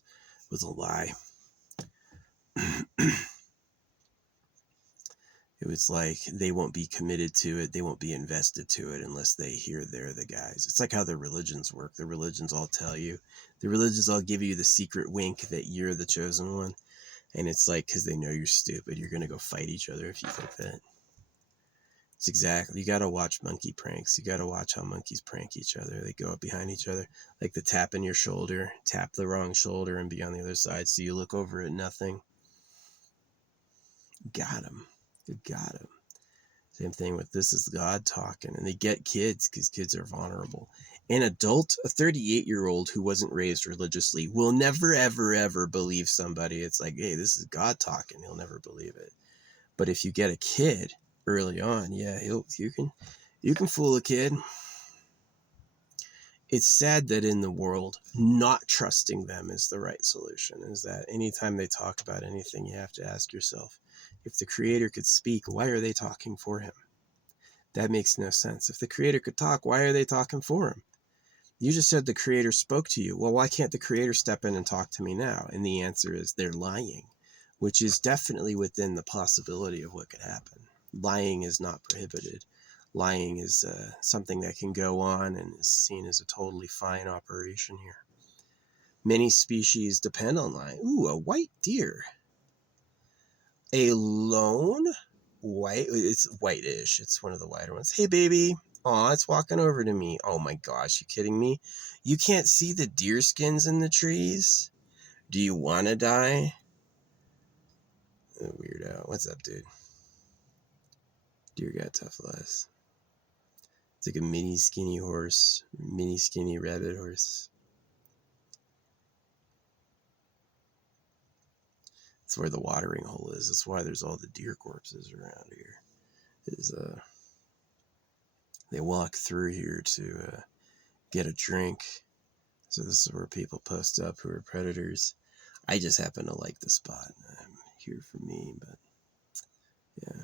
was a lie. It was like they won't be committed to it. They won't be invested to it unless they hear they're the guys. It's like how the religions work. The religions all tell you. The religions all give you the secret wink that you're the chosen one. And it's like, because they know you're stupid, you're going to go fight each other if you think that. It's exactly. You got to watch monkey pranks. You got to watch how monkeys prank each other. They go up behind each other. Like the tap in your shoulder, tap the wrong shoulder and be on the other side. So you look over at nothing. Got him. You got him. Same thing with this is God talking, and they get kids because kids are vulnerable. An adult, a 38-year-old who wasn't raised religiously, will never, ever, ever believe somebody. It's like, hey, this is God talking. He'll never believe it. But if you get a kid early on, yeah, you can fool a kid. It's sad that in the world, not trusting them is the right solution. Is that anytime they talk about anything, you have to ask yourself, if the Creator could speak, why are they talking for him? That makes no sense. If the Creator could talk, why are they talking for him? You just said the Creator spoke to you. Well, why can't the Creator step in and talk to me now? And the answer is they're lying, which is definitely within the possibility of what could happen. Lying is not prohibited. Lying is something that can go on and is seen as a totally fine operation here. Many species depend on lying. Ooh, a white deer. A lone white, it's whitish. It's one of the whiter ones. Hey, baby. Aw, it's walking over to me. Oh my gosh, you kidding me? You can't see the deer skins in the trees? Do you want to die? Weirdo. What's up, dude? Deer got tough lives. It's like a mini skinny horse, mini skinny rabbit horse. That's where the watering hole is. That's why there's all the deer corpses around here. They walk through here to get a drink. So this is where people post up who are predators. I just happen to like the spot. I'm here for me, but yeah.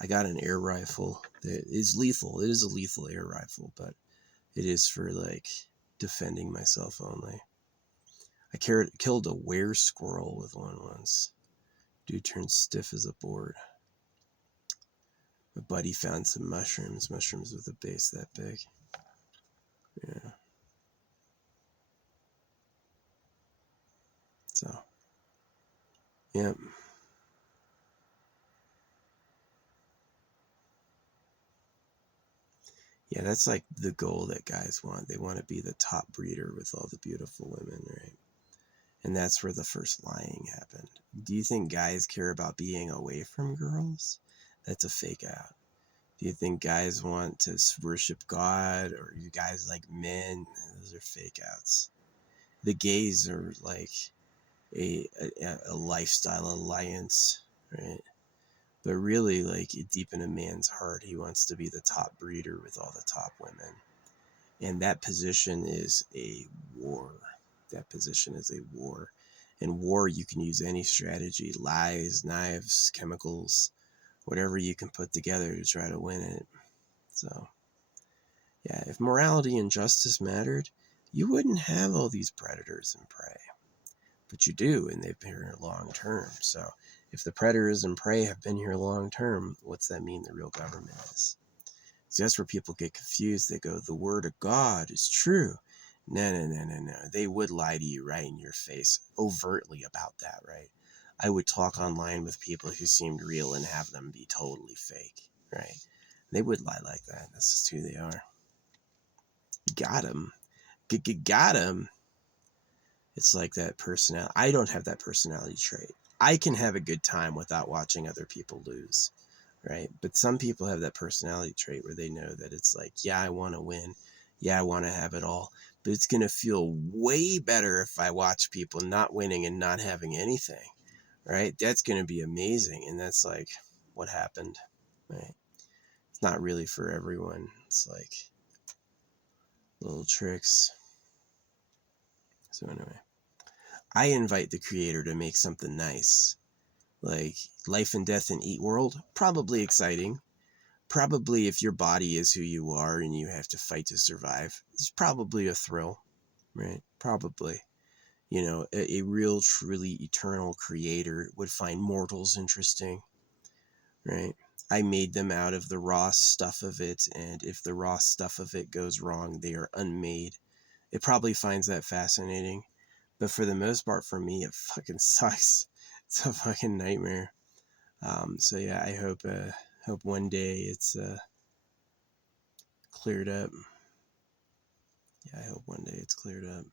I got an air rifle that is lethal. It is a lethal air rifle, but it is for like defending myself only. I killed a were squirrel with one once. Dude turned stiff as a board. My buddy found some mushrooms with a base that big. Yeah. So, yeah. Yeah, that's like the goal that guys want. They want to be the top breeder with all the beautiful women, right? And that's where the first lying happened. Do you think guys care about being away from girls? That's a fake out. Do you think guys want to worship God, or you guys like men? Those are fake outs. The gays are like a lifestyle alliance, right? But really, like deep in a man's heart, he wants to be the top breeder with all the top women. And that position is a war. That position is a war. In war, you can use any strategy, lies, knives, chemicals, whatever you can put together to try to win it. So, yeah, if morality and justice mattered, you wouldn't have all these predators and prey. But you do, and they've been here long term. So, if the predators and prey have been here long term, what's that mean the real government is? See, that's where people get confused. They go, the word of God is true. No. They would lie to you right in your face, overtly about that, right? I would talk online with people who seemed real and have them be totally fake, right? They would lie like that. That's just who they are. Got him. Got him. It's like that personality. I don't have that personality trait. I can have a good time without watching other people lose, right? But some people have that personality trait where they know that it's like, yeah, I want to win. Yeah, I want to have it all. But it's going to feel way better if I watch people not winning and not having anything, right? That's going to be amazing. And that's like what happened, right? It's not really for everyone. It's like little tricks. So anyway, I invite the Creator to make something nice. Like Life and Death in Eat World, probably exciting. Probably if your body is who you are and you have to fight to survive, it's probably a thrill, right? Probably. You know, a real, truly eternal creator would find mortals interesting, right? I made them out of the raw stuff of it, and if the raw stuff of it goes wrong, they are unmade. It probably finds that fascinating. But for the most part, for me, it fucking sucks. It's a fucking nightmare. So yeah, I hope one day it's cleared up. Yeah, I hope one day it's cleared up.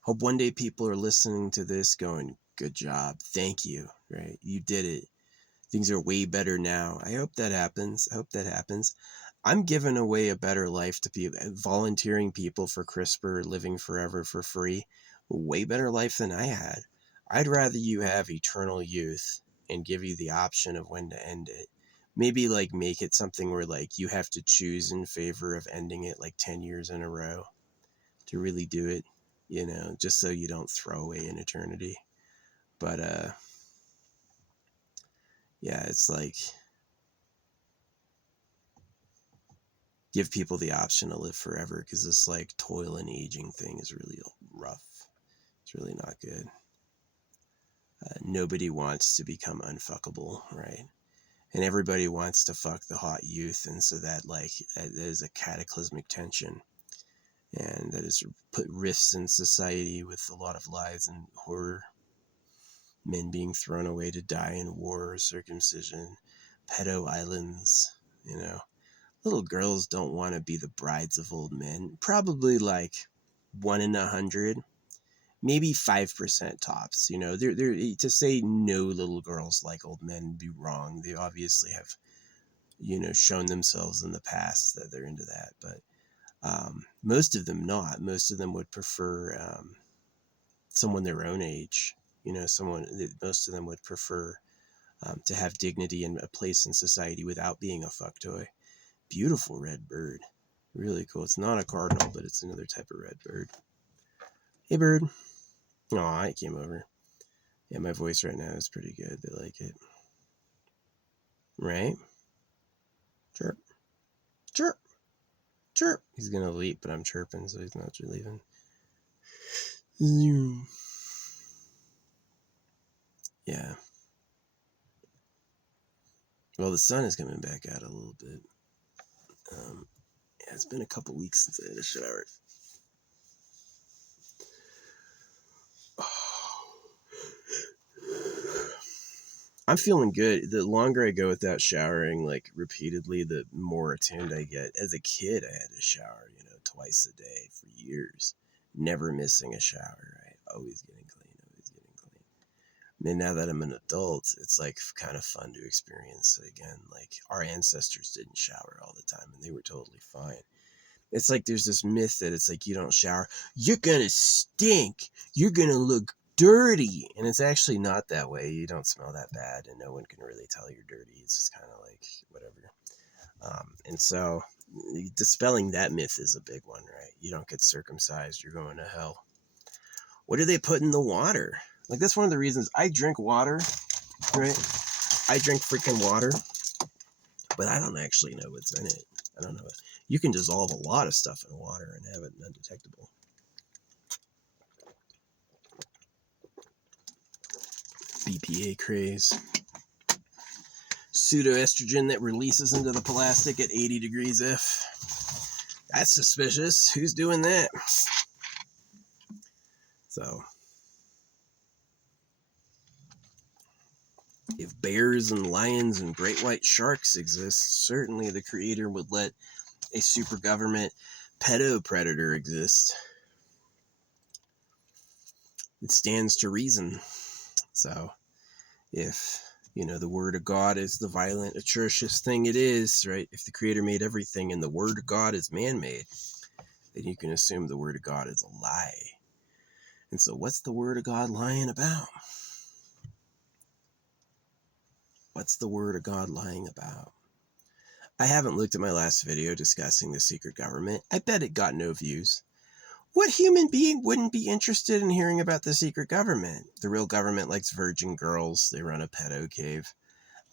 Hope one day people are listening to this going, good job, thank you, right? You did it. Things are way better now. I hope that happens. I hope that happens. I'm giving away a better life to people, volunteering people for CRISPR, living forever for free. Way better life than I had. I'd rather you have eternal youth and give you the option of when to end it. Maybe like make it something where like you have to choose in favor of ending it like 10 years in a row to really do it, you know, just so you don't throw away an eternity. But yeah, it's like give people the option to live forever, because this like toil and aging thing is really rough. It's really not good. Nobody wants to become unfuckable, right? And everybody wants to fuck the hot youth, and so that like that is a cataclysmic tension, and that has put rifts in society with a lot of lies and horror. Men being thrown away to die in war or circumcision, pedo islands, you know. Little girls don't want to be the brides of old men. Probably like 1 in 100, maybe 5% tops. You know, they're to say no little girls like old men would be wrong. They obviously have, you know, shown themselves in the past that they're into that, but most of them not. Most of them would prefer someone their own age. You know, most of them would prefer to have dignity and a place in society without being a fuck toy. Beautiful red bird. Really cool. It's not a cardinal, but it's another type of red bird. Hey, bird. Aw, it came over. Yeah, my voice right now is pretty good. They like it. Right? Chirp. Chirp. Chirp. He's going to leap, but I'm chirping, so he's not leaving. Yeah. Well, the sun is coming back out a little bit. Yeah, it's been a couple weeks since I had a shower. I'm feeling good. The longer I go without showering, like repeatedly, the more attuned I get. As a kid, I had to shower, you know, twice a day for years, never missing a shower. Right, always getting clean, always getting clean. And now that I'm an adult, it's like kind of fun to experience it again. Like our ancestors didn't shower all the time, and they were totally fine. It's like there's this myth that it's like you don't shower, you're gonna stink, you're gonna look dirty, and it's actually not that way. You don't smell that bad, and no one can really tell you're dirty. It's just kind of like whatever. And so dispelling that myth is a big one, right? You don't get circumcised, you're going to hell. What do they put in the water? Like that's one of the reasons I drink water, right? I drink freaking water, but I don't actually know what's in it. I don't know. You can dissolve a lot of stuff in water and have it undetectable. BPA craze. Pseudoestrogen that releases into the plastic at 80 degrees F. That's suspicious. Who's doing that? So, if bears and lions and great white sharks exist, certainly the creator would let a super government pedo predator exist. It stands to reason. So, if, you know, the word of God is the violent, atrocious thing it is, right? If the creator made everything and the word of God is man-made, then you can assume the word of God is a lie. And so what's the word of God lying about? What's the word of God lying about? I haven't looked at my last video discussing the secret government. I bet it got no views. What human being wouldn't be interested in hearing about the secret government? The real government likes virgin girls. They run a pedo cave.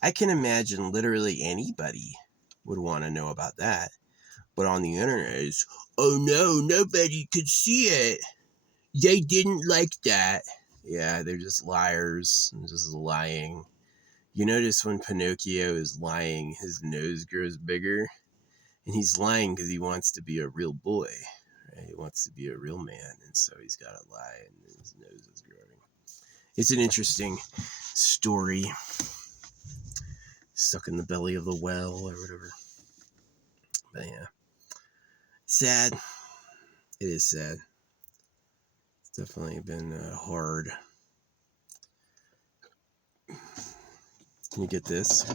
I can imagine literally anybody would want to know about that. But on the internet is, oh no, nobody could see it. They didn't like that. Yeah, they're just liars and just lying. You notice when Pinocchio is lying, his nose grows bigger. And he's lying because he wants to be a real boy. Right? He wants to be a real man. And so he's got to lie and his nose is growing. It's an interesting story. Stuck in the belly of the well or whatever. But yeah. Sad. It is sad. It's definitely been hard. You get this.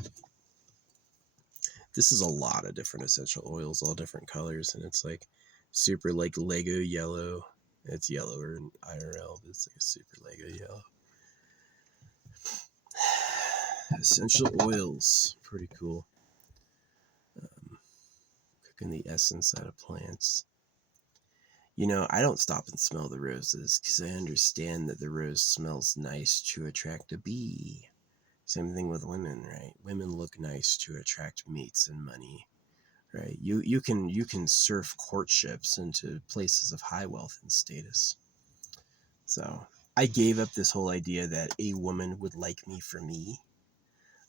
This is a lot of different essential oils, all different colors, and it's like super like Lego yellow. It's yellower in IRL, but it's like a super Lego yellow. Essential oils, pretty cool. Cooking the essence out of plants. You know, I don't stop and smell the roses because I understand that the rose smells nice to attract a bee. Same thing with women, right? Women look nice to attract mates and money, right? You can surf courtships into places of high wealth and status. So I gave up this whole idea that a woman would like me for me.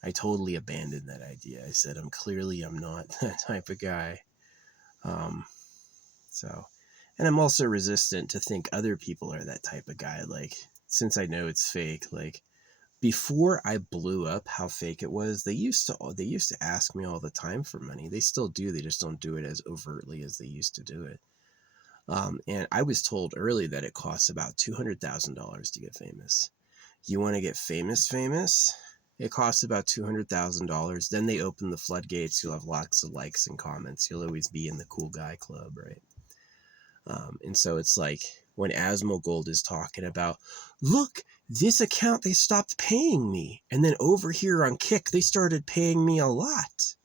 I totally abandoned that idea. I said, I'm not that type of guy. So, and I'm also resistant to think other people are that type of guy. Like, since I know it's fake, like before I blew up how fake it was, they used to ask me all the time for money. They still do. They just don't do it as overtly as they used to do it. And I was told early that it costs about $200,000 to get famous. You want to get famous? It costs about $200,000. Then they open the floodgates. You'll have lots of likes and comments. You'll always be in the cool guy club, right? And so it's like when Asmongold is talking about, look, this account, they stopped paying me. And then over here on Kick, they started paying me a lot,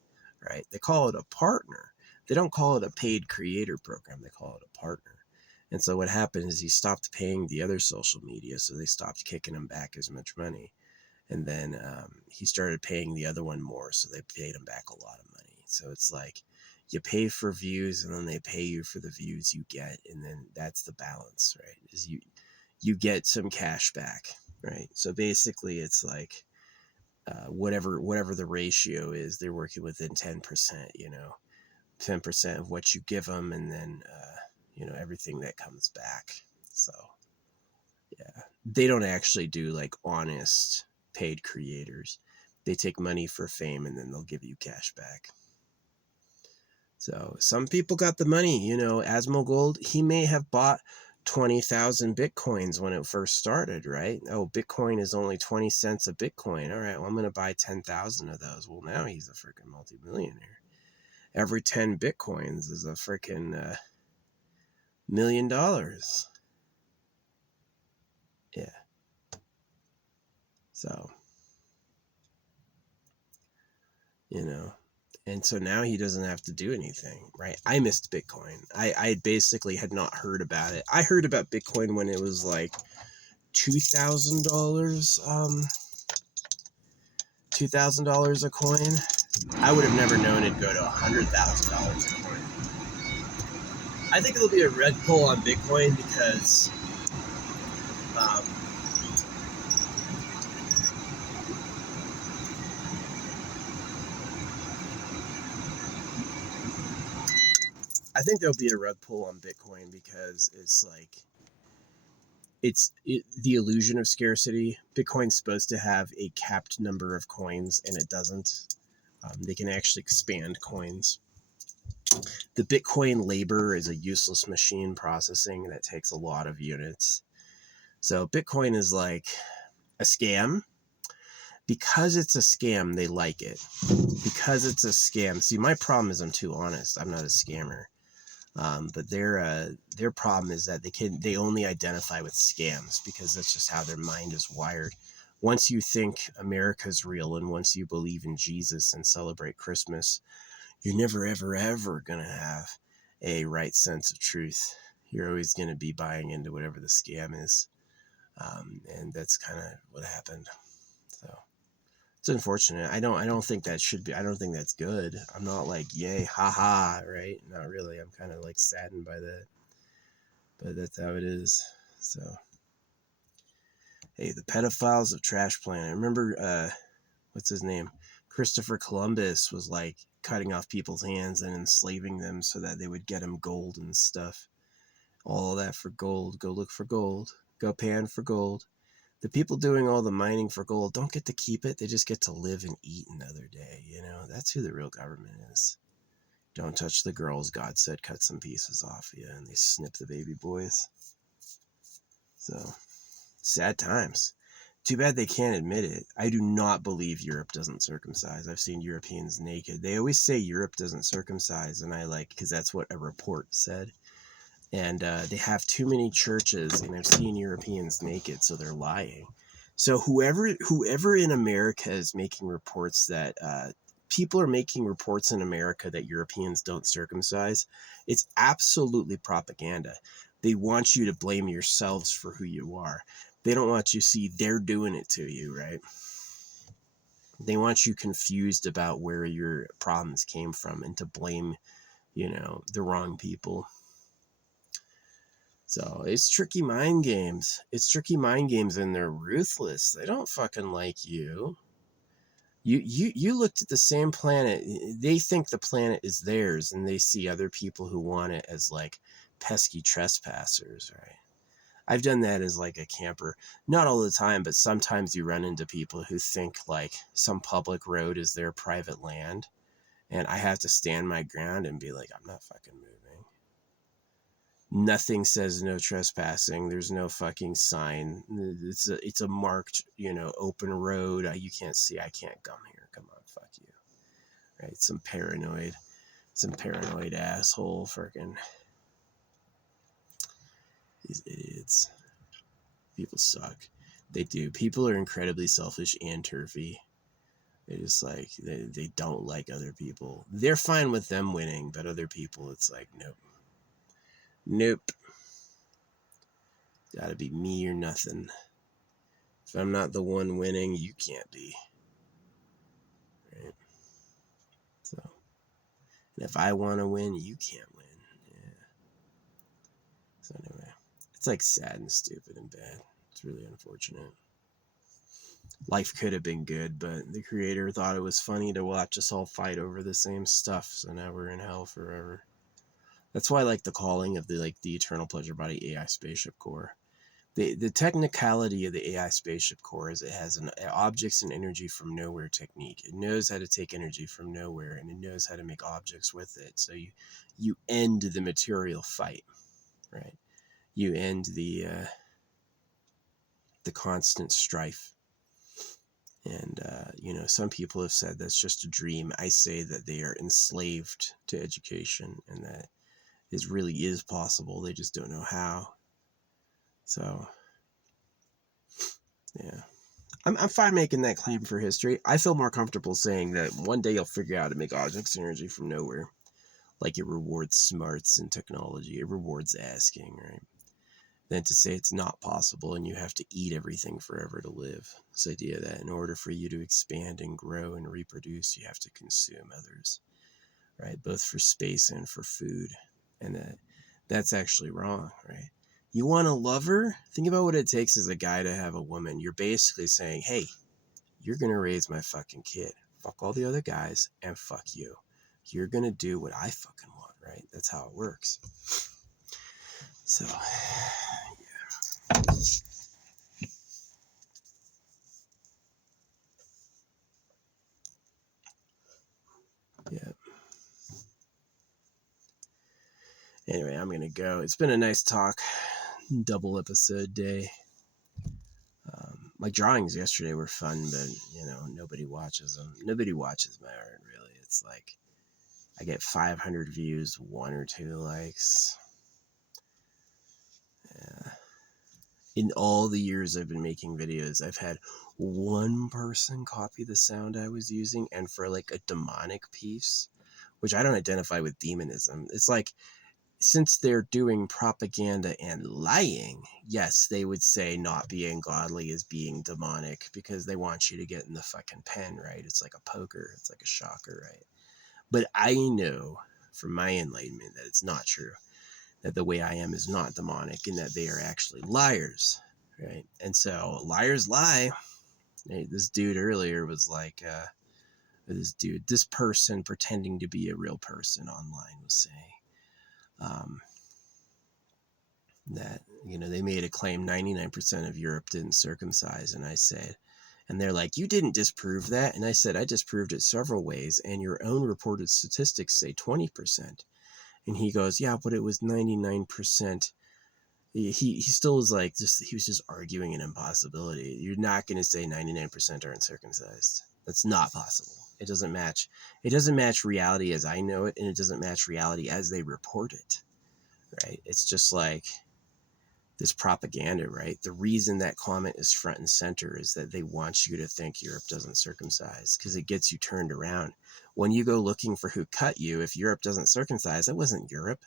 right? They call it a partner. They don't call it a paid creator program. They call it a partner. And so what happened is he stopped paying the other social media. So they stopped kicking him back as much money. And then he started paying the other one more. So they paid him back a lot of money. So it's like, you pay for views and then they pay you for the views you get. And then that's the balance, right? Is you get some cash back, right? So basically it's like whatever the ratio is, they're working within 10%, 10% of what you give them. And then, everything that comes back. So yeah, they don't actually do like honest paid creators. They take money for fame and then they'll give you cash back. So some people got the money, Asmongold, he may have bought 20,000 Bitcoins when it first started, right? Oh, Bitcoin is only 20 cents a Bitcoin. All right, well, I'm going to buy 10,000 of those. Well, now he's a freaking multimillionaire. Every 10 Bitcoins is a freaking $1 million. Yeah. So, and so now he doesn't have to do anything, right? I missed Bitcoin. I basically had not heard about it. I heard about Bitcoin when it was like $2,000, $2,000 a coin. I would have never known it'd go to $100,000 a coin. I think it'll be a red pull on Bitcoin because I think there'll be a red pull on Bitcoin because it's like the illusion of scarcity. Bitcoin's supposed to have a capped number of coins, and it doesn't. They can actually expand coins. The Bitcoin labor is a useless machine processing that takes a lot of units. So Bitcoin is like a scam. Because it's a scam, they like it. Because it's a scam. See, my problem is I'm too honest. I'm not a scammer. But their problem is that they only identify with scams because that's just how their mind is wired. Once you think America's real and once you believe in Jesus and celebrate Christmas, you're never, ever, ever going to have a right sense of truth. You're always going to be buying into whatever the scam is. And that's kind of what happened. So it's unfortunate. I don't think that should be. I don't think that's good. I'm not like, yay, haha, right? Not really. I'm kind of like saddened by that. But that's how it is. So, hey, the pedophiles of Trash Planet. Remember, what's his name? Christopher Columbus was like cutting off people's hands and enslaving them so that they would get him gold and stuff. All of that for gold. Go look for gold. Go pan for gold. The people doing all the mining for gold don't get to keep it. They just get to live and eat another day. That's who the real government is. Don't touch the girls. God said cut some pieces off. Yeah, and they snip the baby boys. So, sad times. Too bad they can't admit it. I do not believe Europe doesn't circumcise. I've seen Europeans naked. They always say Europe doesn't circumcise, and I like, because that's what a report said. And they have too many churches, and I've seen Europeans naked, so they're lying. So whoever in America is making reports that people are making reports in America that Europeans don't circumcise, it's absolutely propaganda. They want you to blame yourselves for who you are. They don't want you to see they're doing it to you, right? They want you confused about where your problems came from and to blame, the wrong people. So it's tricky mind games. It's tricky mind games, and they're ruthless. They don't fucking like you. You looked at the same planet. They think the planet is theirs, and they see other people who want it as like pesky trespassers, right? I've done that as like a camper. Not all the time, but sometimes you run into people who think like some public road is their private land, and I have to stand my ground and be like, I'm not fucking moving. Nothing says no trespassing. There's no fucking sign. It's a marked, open road. You can't see. I can't come here. Come on, fuck you. Right? Some paranoid asshole. Freaking these idiots. People suck. They do. People are incredibly selfish and turfy. They just like they don't like other people. They're fine with them winning, but other people, it's like nope. Gotta be me or nothing. If I'm not the one winning, you can't be. Right? So, and if I want to win, you can't win. Yeah. So anyway, it's like sad and stupid and bad. It's really unfortunate. Life could have been good, but the creator thought it was funny to watch us all fight over the same stuff. So now we're in hell forever. That's why I like the calling of the Eternal Pleasure Body AI Spaceship Core. The technicality of the AI Spaceship Core is it has an objects and energy from nowhere technique. It knows how to take energy from nowhere, and it knows how to make objects with it. So you end the material fight, right? You end the constant strife. And some people have said that's just a dream. I say that they are enslaved to education, and that it really is possible. They just don't know how. So, yeah. I'm fine making that claim for history. I feel more comfortable saying that one day you'll figure out how to make objects energy from nowhere. Like it rewards smarts and technology. It rewards asking, right? Than to say it's not possible and you have to eat everything forever to live. This idea that in order for you to expand and grow and reproduce, you have to consume others, right? Both for space and for food. And that's actually wrong, right? You want a lover? Think about what it takes as a guy to have a woman. You're basically saying, hey, you're going to raise my fucking kid. Fuck all the other guys and fuck you. You're going to do what I fucking want, right? That's how it works. So, yeah. Yeah. Anyway, I'm going to go. It's been a nice talk. Double episode day. My drawings yesterday were fun, but, nobody watches them. Nobody watches my art, really. It's like I get 500 views, 1 or 2 likes. Yeah. In all the years I've been making videos, I've had 1 person copy the sound I was using, and for like a demonic piece, which I don't identify with demonism. It's like, since they're doing propaganda and lying, yes, they would say not being godly is being demonic because they want you to get in the fucking pen, right? It's like a poker. It's like a shocker, right? But I know from my enlightenment that it's not true, that the way I am is not demonic, and that they are actually liars, right? And so liars lie. This dude earlier was like, this person pretending to be a real person online was saying, that, they made a claim 99% of Europe didn't circumcise. And I said, and they're like, you didn't disprove that. And I said, I disproved it several ways. And your own reported statistics say 20%. And he goes, yeah, but it was 99%, he still was like, he was just arguing an impossibility. You're not going to say 99% are uncircumcised. That's not possible. It doesn't match. It doesn't match reality as I know it, and it doesn't match reality as they report it, right? It's just like this propaganda, right? The reason that comment is front and center is that they want you to think Europe doesn't circumcise, because it gets you turned around. When you go looking for who cut you, if Europe doesn't circumcise, it wasn't Europe.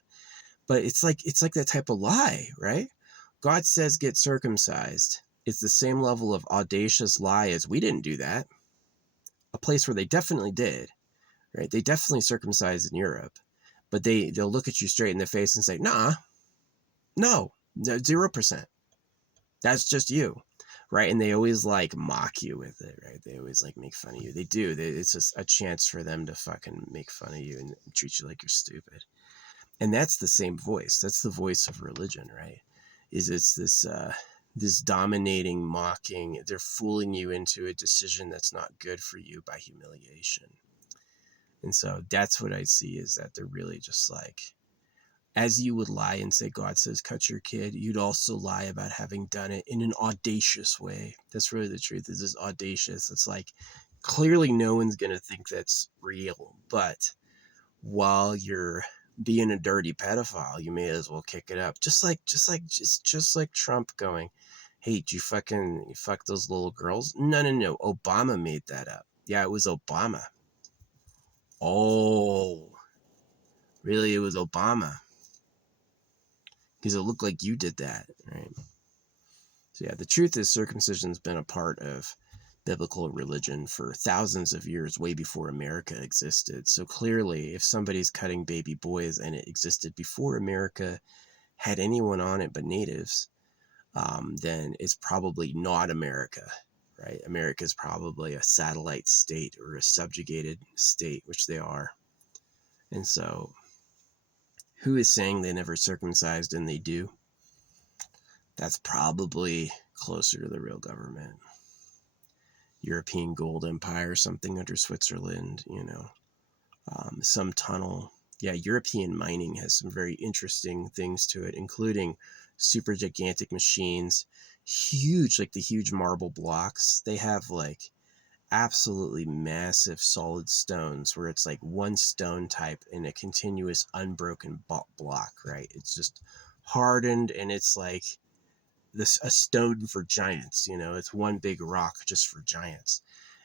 But it's like that type of lie, right? God says get circumcised. It's the same level of audacious lie as we didn't do that. A place where they definitely did, right? They definitely circumcised in Europe, but they'll look at you straight in the face and say, nah, no, 0%. That's just you, right? And they always like mock you with it, right? They always like make fun of you. They do. It's just a chance for them to fucking make fun of you and treat you like you're stupid. And that's the same voice. That's the voice of religion, right? It's this dominating, mocking. They're fooling you into a decision that's not good for you by humiliation. And so that's what I see, is that they're really just like, as you would lie and say God says cut your kid, you'd also lie about having done it in an audacious way. That's really the truth. It's just audacious. It's like, clearly no one's going to think that's real, but while you're being a dirty pedophile, you may as well kick it up. Just like Trump going, hey, did you fuck those little girls? No. Obama made that up. Yeah, it was Obama. Oh, really? It was Obama. Because it looked like you did that, right? So yeah, the truth is circumcision's been a part of biblical religion for thousands of years, way before America existed. So clearly, if somebody's cutting baby boys and it existed before America had anyone on it but natives, then it's probably not America, right? America is probably a satellite state or a subjugated state, which they are. And so who is saying they never circumcised and they do? That's probably closer to the real government. European gold empire, something under Switzerland, some tunnel. Yeah, European mining has some very interesting things to it, including super gigantic machines, huge, like the huge marble blocks. They have like absolutely massive solid stones where it's like one stone type in a continuous unbroken block, right? It's just hardened, and it's like a stone for giants, it's one big rock just for giants.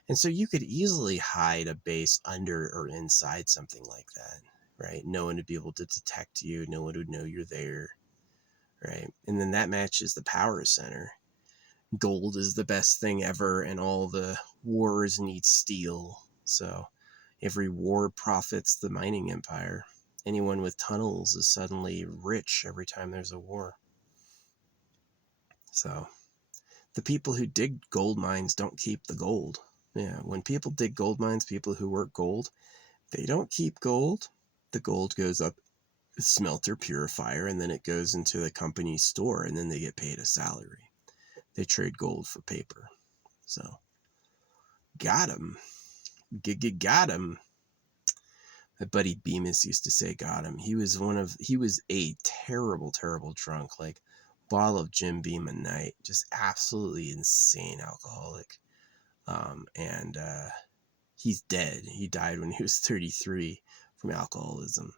And so you could easily hide a base under or inside something like that, right? No one would be able to detect you. No one would know you're there, right? And then that matches the power center. Gold is the best thing ever, and all the wars need steel. So every war profits the mining empire. Anyone with tunnels is suddenly rich every time there's a war. So the people who dig gold mines don't keep the gold. Yeah, when people dig gold mines, people who work gold, they don't keep gold. The gold goes up a smelter purifier, and then it goes into the company's store, and then they get paid a salary. They trade gold for paper. So, got him. Got him. My buddy Bemis used to say got him. He was a terrible, terrible drunk, like bottle of Jim Beam a night, just absolutely insane alcoholic. And he's dead. He died when he was 33 from alcoholism.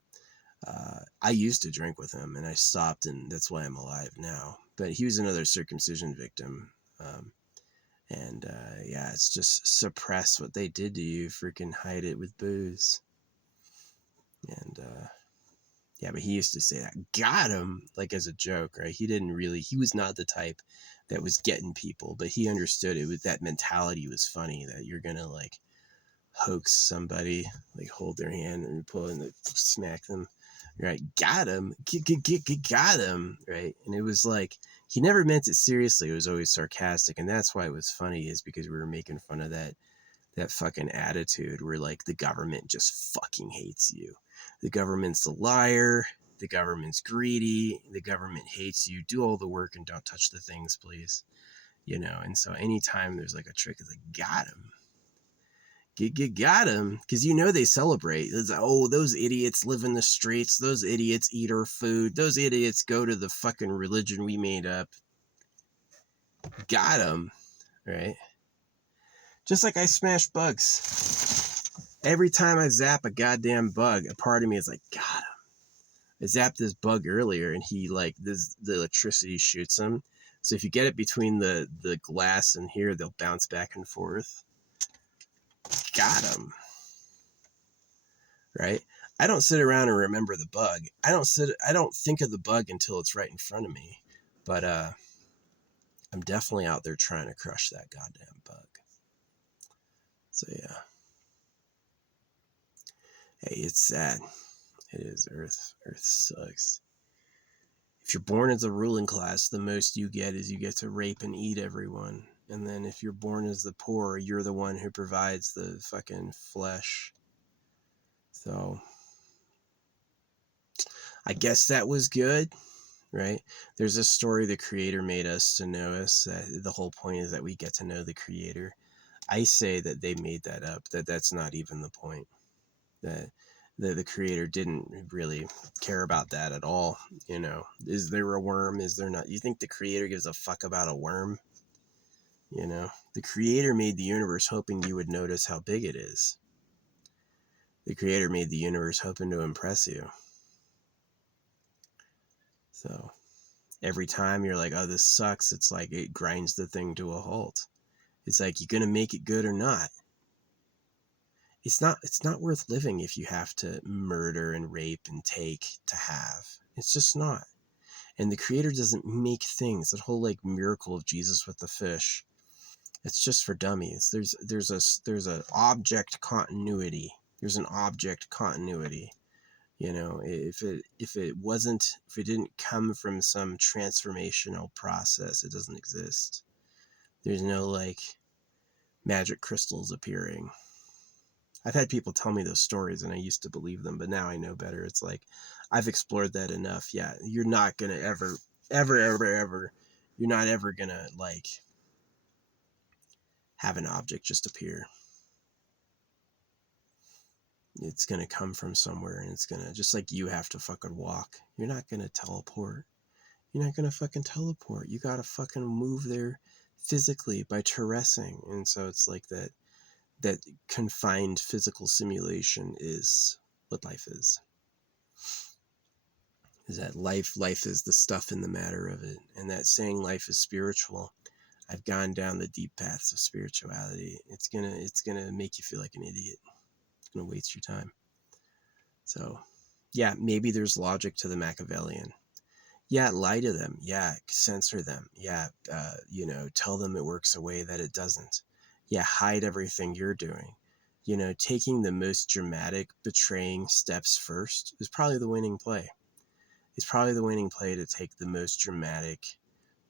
I used to drink with him, and I stopped, and that's why I'm alive now. But he was another circumcision victim. Yeah, it's just suppress what they did to you, freaking hide it with booze. And yeah, but he used to say that, got him, like as a joke, right? He was not the type that was getting people, but he understood it. With that mentality was funny, that you're gonna like hoax somebody, like hold their hand and pull and smack them, right? Got him, got him, right? And it was like, he never meant it seriously. It was always sarcastic, and that's why it was funny, is because we were making fun of that fucking attitude where like the government just fucking hates you. The government's a liar. The government's greedy. The government hates you. Do all the work and don't touch the things, please. And so anytime there's like a trick, it's like, got him. Got him. Because you know they celebrate. It's, oh, those idiots live in the streets. Those idiots eat our food. Those idiots go to the fucking religion we made up. Got him. Right? Just like I smash bugs. Every time I zap a goddamn bug, a part of me is like, got him. I zapped this bug earlier and he like the electricity shoots him. So if you get it between the glass and here, they'll bounce back and forth. Got him. Right? I don't sit around and remember the bug. I don't think of the bug until it's right in front of me. But I'm definitely out there trying to crush that goddamn bug. So yeah. Hey, it's sad. It is. Earth sucks. If you're born as a ruling class, the most you get is you get to rape and eat everyone. And then if you're born as the poor, you're the one who provides the fucking flesh. So I guess that was good, right? There's a story the creator made us to know us. The whole point is that we get to know the creator. I say that they made that up, that's not even the point. That the creator didn't really care about that at all. You know, is there a worm? Is there not? You think the creator gives a fuck about a worm? You know, the creator made the universe hoping you would notice how big it is. The creator made the universe hoping to impress you. So every time you're like, oh, this sucks, it's like it grinds the thing to a halt. It's like, you gonna make it good or not? It's not worth living if you have to murder and rape and take to have. It's just not. And the creator doesn't make things. That whole like miracle of Jesus with the fish, it's just for dummies. There's a object continuity. There's an object continuity. You know, if it didn't come from some transformational process, it doesn't exist. There's no like magic crystals appearing. I've had people tell me those stories and I used to believe them, but now I know better. It's like, I've explored that enough. Yeah, you're not going to ever, you're not ever going to like have an object just appear. It's going to come from somewhere and it's going to, just like you have to fucking walk. You're not going to teleport. You're not going to fucking teleport. You got to fucking move there physically by terracing. And so it's like that confined physical simulation is what life is. Is that life is the stuff in the matter of it. And that saying life is spiritual, I've gone down the deep paths of spirituality. It's gonna make you feel like an idiot. It's gonna waste your time. So yeah, maybe there's logic to the Machiavellian. Yeah, lie to them. Yeah, censor them. Yeah, tell them it works a way that it doesn't. Yeah, hide everything you're doing. You know, taking the most dramatic, betraying steps first is probably the winning play. It's probably the winning play to take the most dramatic,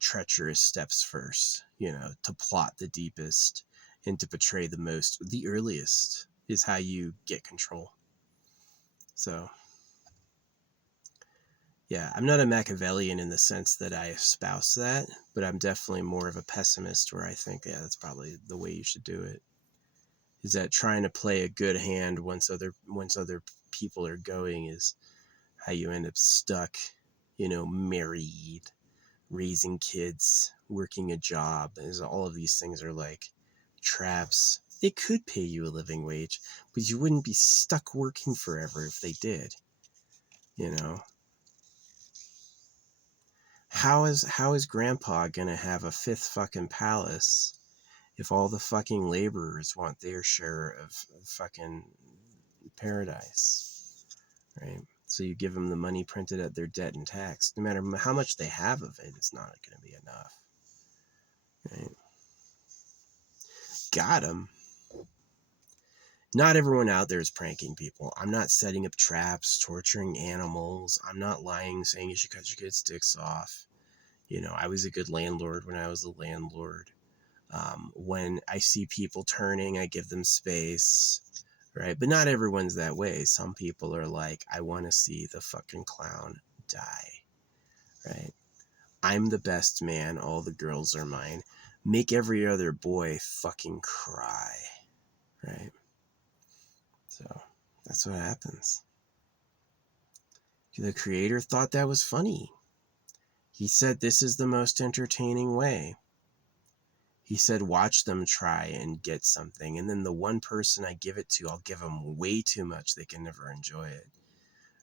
treacherous steps first, you know, to plot the deepest and to betray the most. The earliest is how you get control. So yeah, I'm not a Machiavellian in the sense that I espouse that, but I'm definitely more of a pessimist where I think, yeah, that's probably the way you should do it. Is that trying to play a good hand once other people are going is how you end up stuck, you know, married, raising kids, working a job. Is all of these things are like traps. They could pay you a living wage, but you wouldn't be stuck working forever if they did, you know. How is grandpa gonna have a fifth fucking palace if all the fucking laborers want their share of fucking paradise, right? So you give them the money printed at their debt and tax. No matter how much they have of it, it's not gonna be enough, right? Got him. Not everyone out there is pranking people. I'm not setting up traps, torturing animals. I'm not lying, saying you should cut your kids' dicks off. You know, I was a good landlord when I was a landlord. When I see people turning, I give them space, right? But not everyone's that way. Some people are like, I want to see the fucking clown die, right? I'm the best man. All the girls are mine. Make every other boy fucking cry, right? So that's what happens. The creator thought that was funny. He said, this is the most entertaining way. He said, watch them try and get something. And then the one person I give it to, I'll give them way too much. They can never enjoy it.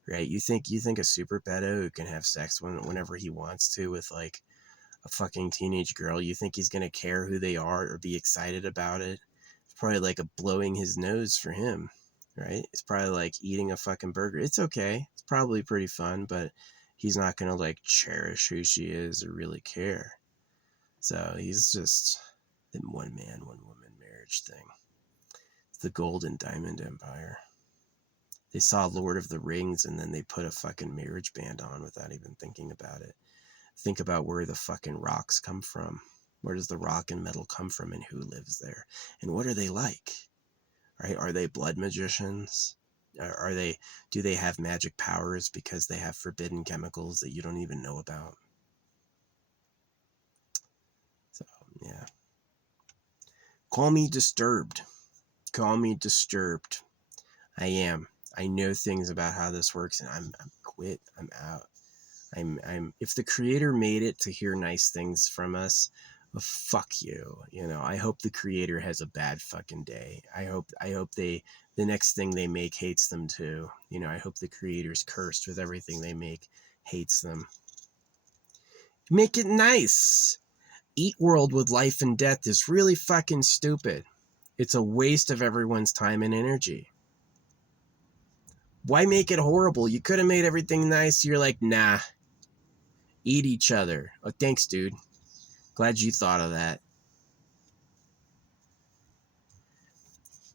Right? You think a super pedo who can have sex whenever he wants to with like a fucking teenage girl, you think he's going to care who they are or be excited about it? It's probably like a blowing his nose for him, right? It's probably like eating a fucking burger. It's okay. It's probably pretty fun, but he's not going to like cherish who she is or really care. So he's just the one man, one woman marriage thing. It's the gold and diamond empire. They saw Lord of the Rings and then they put a fucking marriage band on without even thinking about it. Think about where the fucking rocks come from. Where does the rock and metal come from and who lives there? And what are they like? Right? Are they blood magicians? Do they have magic powers because they have forbidden chemicals that you don't even know about? So, yeah. Call me disturbed. Call me disturbed. I am. I know things about how this works and I'm quit. I'm out. I'm if the creator made it to hear nice things from us, well, fuck you. You know, I hope the creator has a bad fucking day. I hope the next thing they make hates them too. You know, I hope the creator's cursed with everything they make, hates them. Make it nice. Eat World with life and death is really fucking stupid. It's a waste of everyone's time and energy. Why make it horrible? You could have made everything nice. You're like, nah. Eat each other. Oh, thanks, dude. Glad you thought of that.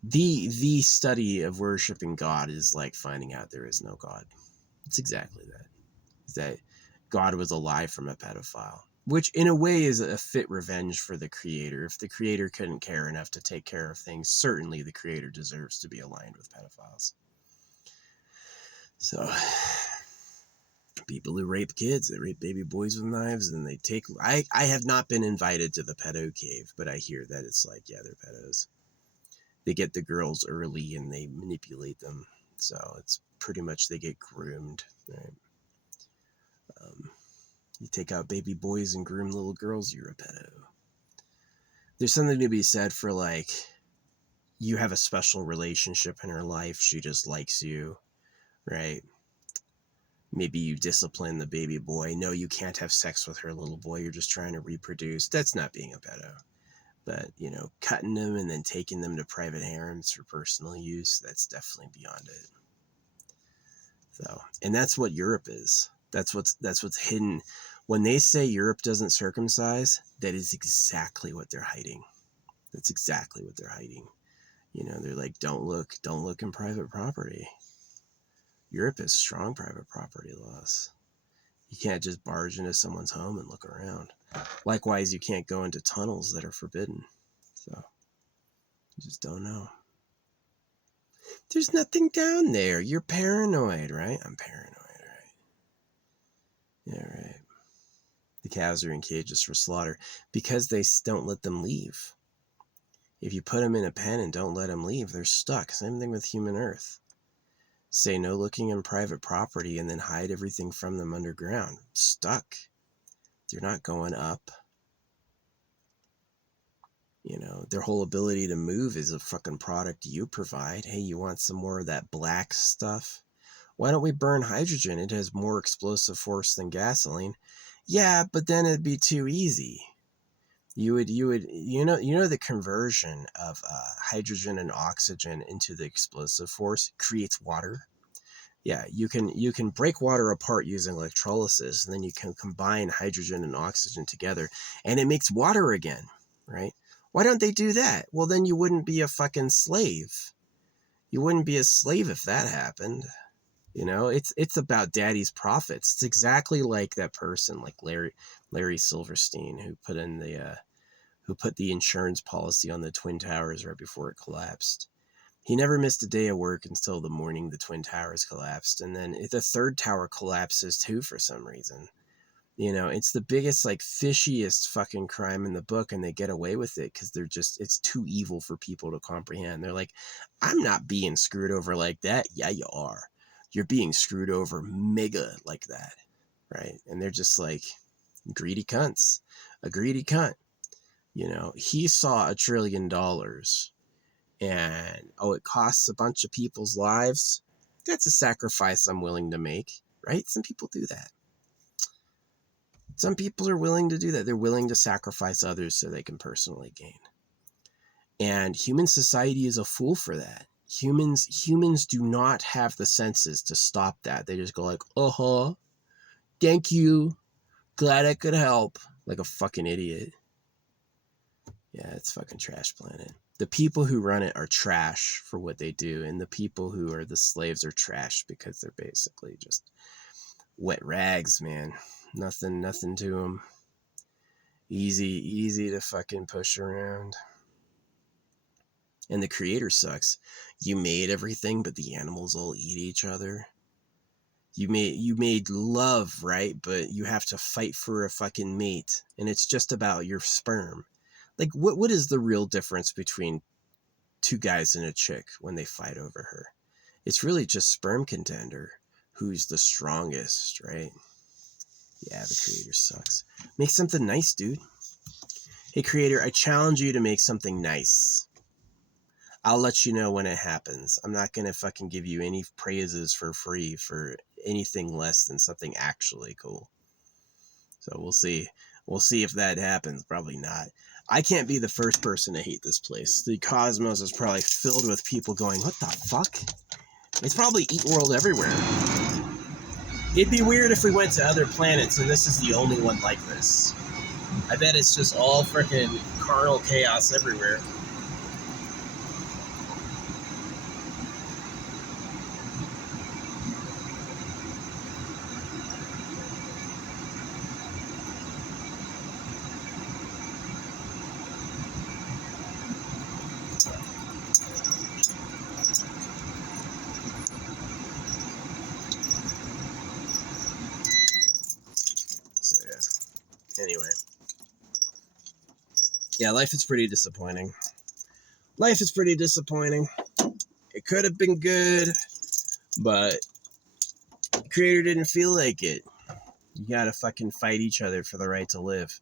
The study of worshiping God is like finding out there is no God. It's exactly that. It's that God was a lie from a pedophile. Which in a way is a fit revenge for the creator. If the creator couldn't care enough to take care of things, certainly the creator deserves to be aligned with pedophiles. So, people who rape kids, they rape baby boys with knives, and they take... I have not been invited to the pedo cave, but I hear that it's like, yeah, they're pedos. They get the girls early and they manipulate them. So it's pretty much they get groomed, right? You take out baby boys and groom little girls, you're a pedo. There's something to be said for like, you have a special relationship in her life. She just likes you, right? Maybe you discipline the baby boy. No, you can't have sex with her little boy. You're just trying to reproduce. That's not being a pedo. But, you know, cutting them and then taking them to private harems for personal use, that's definitely beyond it. So, and that's what Europe is. That's what's hidden. When they say Europe doesn't circumcise, that is exactly what they're hiding. That's exactly what they're hiding. You know, they're like, don't look in private property. Europe has strong private property laws. You can't just barge into someone's home and look around. Likewise, you can't go into tunnels that are forbidden. So, you just don't know. There's nothing down there. You're paranoid, right? I'm paranoid, right? Yeah, right. The cows are in cages for slaughter because they don't let them leave. If you put them in a pen and don't let them leave, they're stuck. Same thing with human earth. Say no looking in private property and then hide everything from them underground. Stuck. They're not going up. You know, their whole ability to move is a fucking product you provide. Hey, you want some more of that black stuff? Why don't we burn hydrogen? It has more explosive force than gasoline. Yeah, but then it'd be too easy. You know the conversion of hydrogen and oxygen into the explosive force creates water. Yeah, you can break water apart using electrolysis, and then you can combine hydrogen and oxygen together, and it makes water again, right? Why don't they do that? Well, then you wouldn't be a fucking slave. You wouldn't be a slave if that happened. You know, it's about daddy's profits. It's exactly like that person, like Larry Silverstein, who put the insurance policy on the Twin Towers right before it collapsed. He never missed a day of work until the morning the Twin Towers collapsed, and then the third tower collapses too for some reason. You know, it's the biggest, like, fishiest fucking crime in the book, and they get away with it because it's too evil for people to comprehend. They're like, I'm not being screwed over like that. Yeah, you are. You're being screwed over mega like that, right? And they're just like, greedy cunts. A greedy cunt. You know, he saw $1 trillion and, oh, it costs a bunch of people's lives. That's a sacrifice I'm willing to make, right? Some people do that. Some people are willing to do that. They're willing to sacrifice others so they can personally gain. And human society is a fool for that. Humans do not have the senses to stop that. They just go like, uh-huh, thank you, glad I could help, like a fucking idiot. Yeah, it's fucking trash planet. The people who run it are trash for what they do, and the people who are the slaves are trash because they're basically just wet rags, man. Nothing to them. Easy to fucking push around. And the creator sucks. You made everything, but the animals all eat each other. You made love, right? But you have to fight for a fucking mate, and it's just about your sperm. Like, what is the real difference between two guys and a chick when they fight over her? It's really just sperm contender who's the strongest, right? Yeah, the creator sucks. Make something nice, dude. Hey, creator, I challenge you to make something nice. I'll let you know when it happens. I'm not going to fucking give you any praises for free for anything less than something actually cool. So we'll see. We'll see if that happens. Probably not. I can't be the first person to hate this place. The cosmos is probably filled with people going, what the fuck? It's probably Eat World everywhere. It'd be weird if we went to other planets and this is the only one like this. I bet it's just all freaking carnal chaos everywhere. So yeah. Anyway. Yeah, life is pretty disappointing. Life is pretty disappointing. It could have been good, but the creator didn't feel like it. You gotta fucking fight each other for the right to live.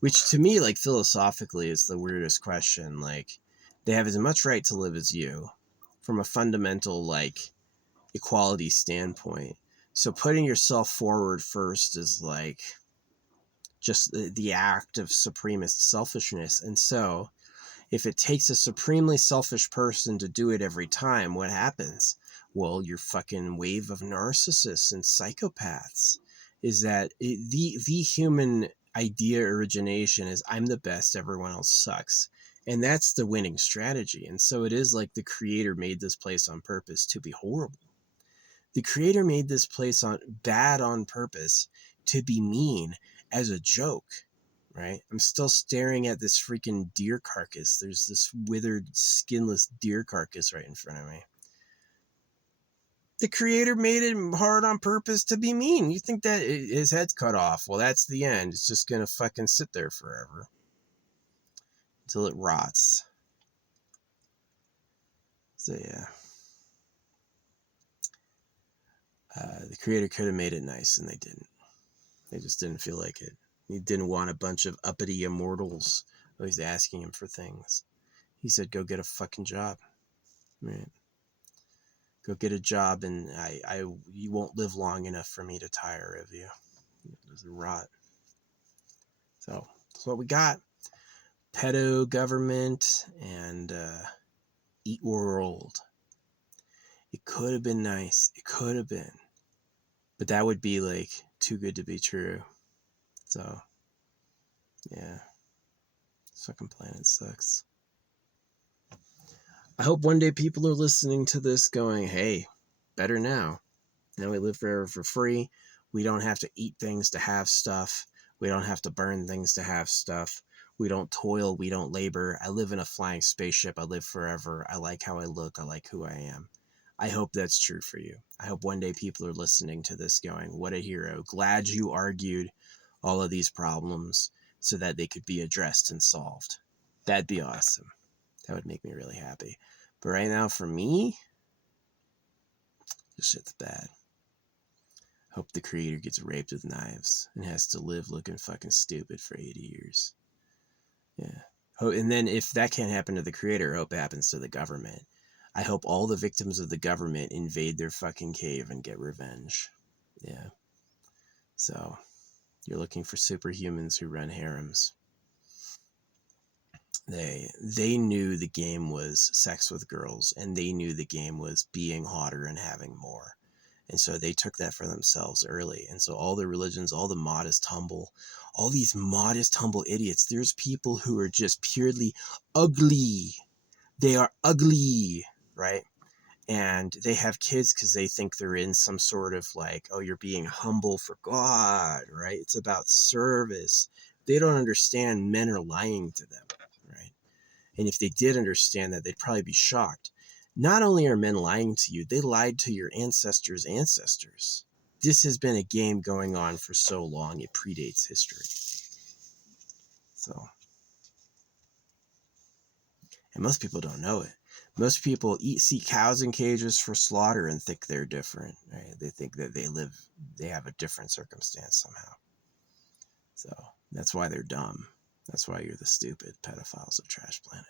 Which to me, like, philosophically is the weirdest question. Like, they have as much right to live as you from a fundamental, like, equality standpoint. So putting yourself forward first is like just the act of supremest selfishness. And so if it takes a supremely selfish person to do it every time, what happens? Well, your fucking wave of narcissists and psychopaths is that the human idea origination is I'm the best, everyone else sucks. And that's the winning strategy. And so it is like the creator made this place on purpose to be horrible. The creator made this place bad on purpose to be mean as a joke. Right? I'm still staring at this freaking deer carcass. There's this withered, skinless deer carcass right in front of me. The creator made it hard on purpose to be mean. You think that his head's cut off. Well, that's the end. It's just going to fucking sit there forever. Until it rots. So, yeah. The creator could have made it nice, and they didn't. They just didn't feel like it. He didn't want a bunch of uppity immortals always asking him for things. He said, go get a fucking job. Right? Go get a job, and you won't live long enough for me to tire of you. It's a rot. So that's what we got. Pedo government and Eat World. It could have been nice. It could have been. But that would be like too good to be true. So, yeah. This fucking planet sucks. I hope one day people are listening to this going, hey, better now. Now we live forever for free. We don't have to eat things to have stuff. We don't have to burn things to have stuff. We don't toil. We don't labor. I live in a flying spaceship. I live forever. I like how I look. I like who I am. I hope that's true for you. I hope one day people are listening to this going, what a hero. Glad you argued all of these problems so that they could be addressed and solved. That'd be awesome. That would make me really happy. But right now, for me, this shit's bad. Hope the creator gets raped with knives and has to live looking fucking stupid for 80 years. Yeah. And then if that can't happen to the creator, I hope it happens to the government. I hope all the victims of the government invade their fucking cave and get revenge. Yeah. So, you're looking for superhumans who run harems. They knew the game was sex with girls, and they knew the game was being hotter and having more. And so they took that for themselves early. And so all the religions, all the modest, humble, all these modest, humble idiots, there's people who are just purely ugly. They are ugly, right? And they have kids because they think they're in some sort of like, oh, you're being humble for God, right? It's about service. They don't understand men are lying to them, right? And if they did understand that, they'd probably be shocked. Not only are men lying to you, they lied to your ancestors' ancestors. This has been a game going on for so long, it predates history. So, and most people don't know it. Most people see cows in cages for slaughter and think they're different, right? They think that they have a different circumstance somehow. So that's why they're dumb. That's why you're the stupid pedophiles of Trash Planet.